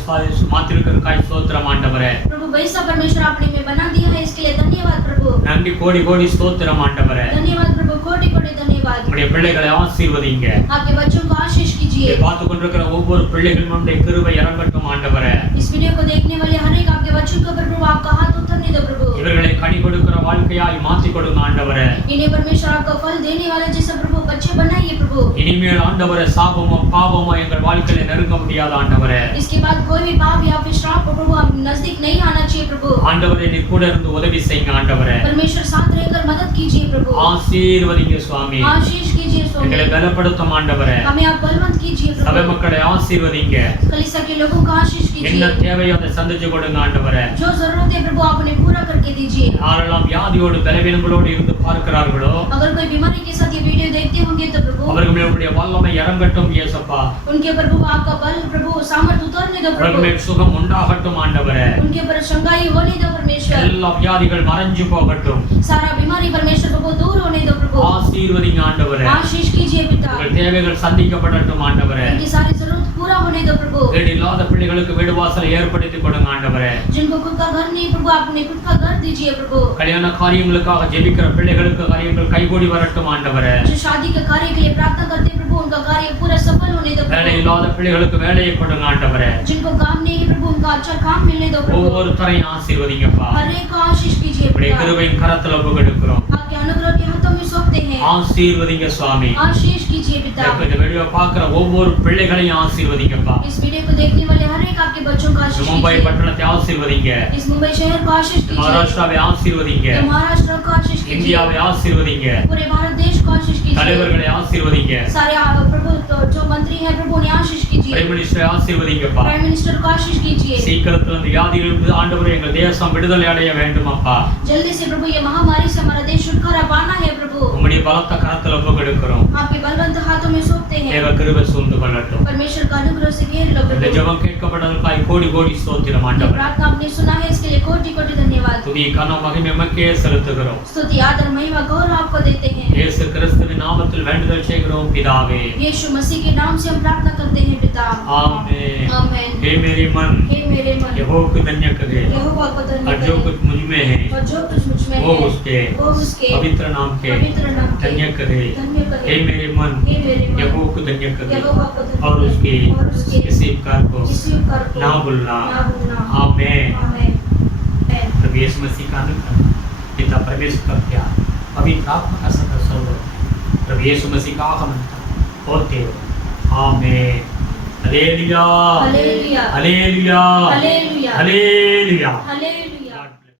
ஸ்தோத்திரம் ஆண்டவரே. प्रभु वैसा परमेश्वर आपने में बना दिया है इसके लिए धन्यवाद प्रभु। நன்றி கோடி கோடி ஸ்தோத்திரம் ஆண்டவரே. धन्यवाद प्रभु कोटि कोटि धन्यवाद। நம்முடைய பிள்ளைகளை ஆசீர்வதிங்க. आपके बच्चों को आशीष कीजिए। பார்த்து கொண்டிருக்கிற ஒவ்வொரு பிள்ளைகளும் நம்முடைய கிருபை இறங்கட்டும் ஆண்டவரே. इस वीडियो को देखने वाले हर एक आपके बच्चों को प्रभु आपका हाथ उतरने दो प्रभु। இவர்களை கனி கொடுக்கிற வாழ்க்கையாய் மாற்றி கொடுங்க ஆண்டவரே. इन्हें परमेश्वर आपका फल देने वाला जैसा प्रभु बच्चे बनाइए प्रभु। இனிமேல் ஆண்டவரே சாபமோ பாவமோ எங்கள் வாழ்க்கையில நெருங்க முடியாத ஆண்டவரே. इसके बाद कोई भी पाप या फिर श्राप प्रभु हम नजदीक नहीं आना चाहिए प्रभु। ஆண்டவரே நீ கூட இருந்து உதவி செய்யுங்க ஆண்டவரே. परमेश्वर साथ रहकर मदद कीजिए प्रभु। ஆசீர்வதிங்க சுவாமி. आशीष कीजिए स्वामी। எங்களை பலப்படுத்தும் ஆண்டவரே. हमें आप बलवंत कीजिए சபை प्रभु। மக்களை ஆசீர்வதிங்க. कलीसिया के लोगों को आशीष என்ன कीजिए। தேவையோ அதை சந்திச்சு கொடுங்க ஆண்டவரே. जो जरूरत है प्रभु आप उन्हें पूरा करके दीजिए। யாரெல்லாம் வியாதியோடு பலவீனங்களோடு இருந்து பார்க்கிறார்களோ अगर कोई बीमारी के साथ ये वीडियो देखते होंगे तो प्रभु அவர்களுடைய வல்லமை இறங்கட்டும் இயேசப்பா. उनके ऊपर प्रभु आपका बल प्रभु सामर्थ उतरने दो प्रभु। அவர்களுடைய சுகம் உண்டாகட்டும் ஆண்டவரே. उनके ऊपर चंगाई होने दो परमेश्वर। எல்லா வியாதிகள் மறைஞ்சு போகட்டும். सारा बीमारी परमेश्वर प्रभु दूर होने दो प्रभु। ஆசீர்வதிங்க ஆண்டவரே. आशीष कीजिए पिता। உங்கள் தேவைகள் சந்திக்கப்படட்டும் ஆண்டவரே. उनकी सारी जरूरत पूरा होने दो प्रभु। வீடு இல்லாத பிள்ளைகளுக்கு வீடு வாசலை ஏற்படுத்தி கொடுங்க ஆண்டவரே. जिनको खुद का घर नहीं प्रभु आप उन्हें खुद का घर दीजिए प्रभु। கல்யாண காரியங்களுக்காக ஜெபிக்கிற பிள்ளைகளுக்கு காரியங்கள் கைகூடி வரட்டும் ஆண்டவரே. जो शादी के कार्य के लिए प्रार्थना करते हैं प्रभु उनका कार्य पूरा सफल होने दो வேலை प्रभु। இல்லாத பிள்ளைகளுக்கு வேலையை கொடுங்க ஆண்டவரே. जिनको काम नहीं है प्रभु उनका अच्छा काम मिलने दो प्रभु। ஒவ்வொருத்தரையும் ஆசீர்வதிங்கப்பா. हर एक को आशीष कीजिए உடைய पिता। கிருபையின் கரத்துல ஒப்புக்கொடுக்கிறோம். आपके अनुग्रह के हाथों में सौंपते हैं। ஆசீர்வதிங்க சுவாமி. आशीष कीजिए पिता। இந்த வீடியோ பார்க்கிற ஒவ்வொரு பிள்ளைகளையும் ஆசீர்வதிங்கப்பா. इस वीडियो को देखने वाले हर एक आपके बच्चों को आशीष மும்பை कीजिए। பட்டணத்தை ஆசீர்வதிங்க. इस मुंबई शहर को आशीष कीजिए। மகாராஷ்டிராவை ஆசீர்வதிங்க. महाराष्ट्र को आशीष कीजिए। இந்தியாவை ஆசீர்வதிங்க. पूरे भारत देश को आशीष कीजिए। தலைவர்களை ஆசீர்வதிங்க. सारे प्रभु तो जो मंत्री हैं प्रभु उन्हें आशीष कीजिए। பிரைம் மினிஸ்டரை ஆசீர்வதிங்கப்பா. प्राइम मिनिस्टर को आशीष कीजिए। சீக்கிரத்தில் அந்த வியாதியிலிருந்து ஆண்டவரே எங்கள் தேசம் விடுதலை அடைய வேண்டும் அப்பா. जल्दी से प्रभु ये महामारी से हमारा देश छुटकारा पाना है प्रभु। உம்முடைய பலத்த கரத்துல ஒப்புக்கொடுக்கிறோம். आपके बलवंत हाथों में सौंपते हैं। தேவ கிருபை சூழ்ந்து கொள்ளட்டும். परमेश्वर का अनुग्रह से घेर लो இந்த प्रभु। ஜெபம் கேட்கப்பட்டதற்காக கோடி கோடி ஸ்தோத்திரம் ये ஆண்டவரே. प्रार्थना आपने सुना है इसके लिए कोटि कोटि धन्यवाद। துதி கனம் மகிமை உமக்கே செலுத்துகிறோம். स्तुति आदर महिमा गौरव आपको देते हैं। இயேசு கிறிஸ்துவின் நாமத்தில் வேண்டுதல் செய்கிறோம் பிதாவே. यीशु मसीह के नाम से हम प्रार्थना करते हैं पिता। आमीन. आमीन। हे मेरे मन हे मेरे मन यहोवा को धन्य करे यहोवा को धन्य और जो करे कुछ मुझ में है और जो कुछ मुझ में वो है उसके वो उसके पवित्र नाम के पवित्र नाम के धन्य करे. धन्य करे। हे मेरे मन हे मेरे मन यहोवा को धन्य करे यहोवा को धन्य और उसके करे और उसके किसी उपकार को किसी उपकार को ना भूलना. ना भूलना। आमीन. आमीन। प्रभु यीशु मसीह का अनुग्रह, पिता परमेश्वर का प्यार, पवित्र आत्मा का सदा सर्वदा प्रभु यीशु मसीह का आगमन तक होते हो. आमीन. Hallelujah hallelujah hallelujah hallelujah hallelujah. Hallelujah.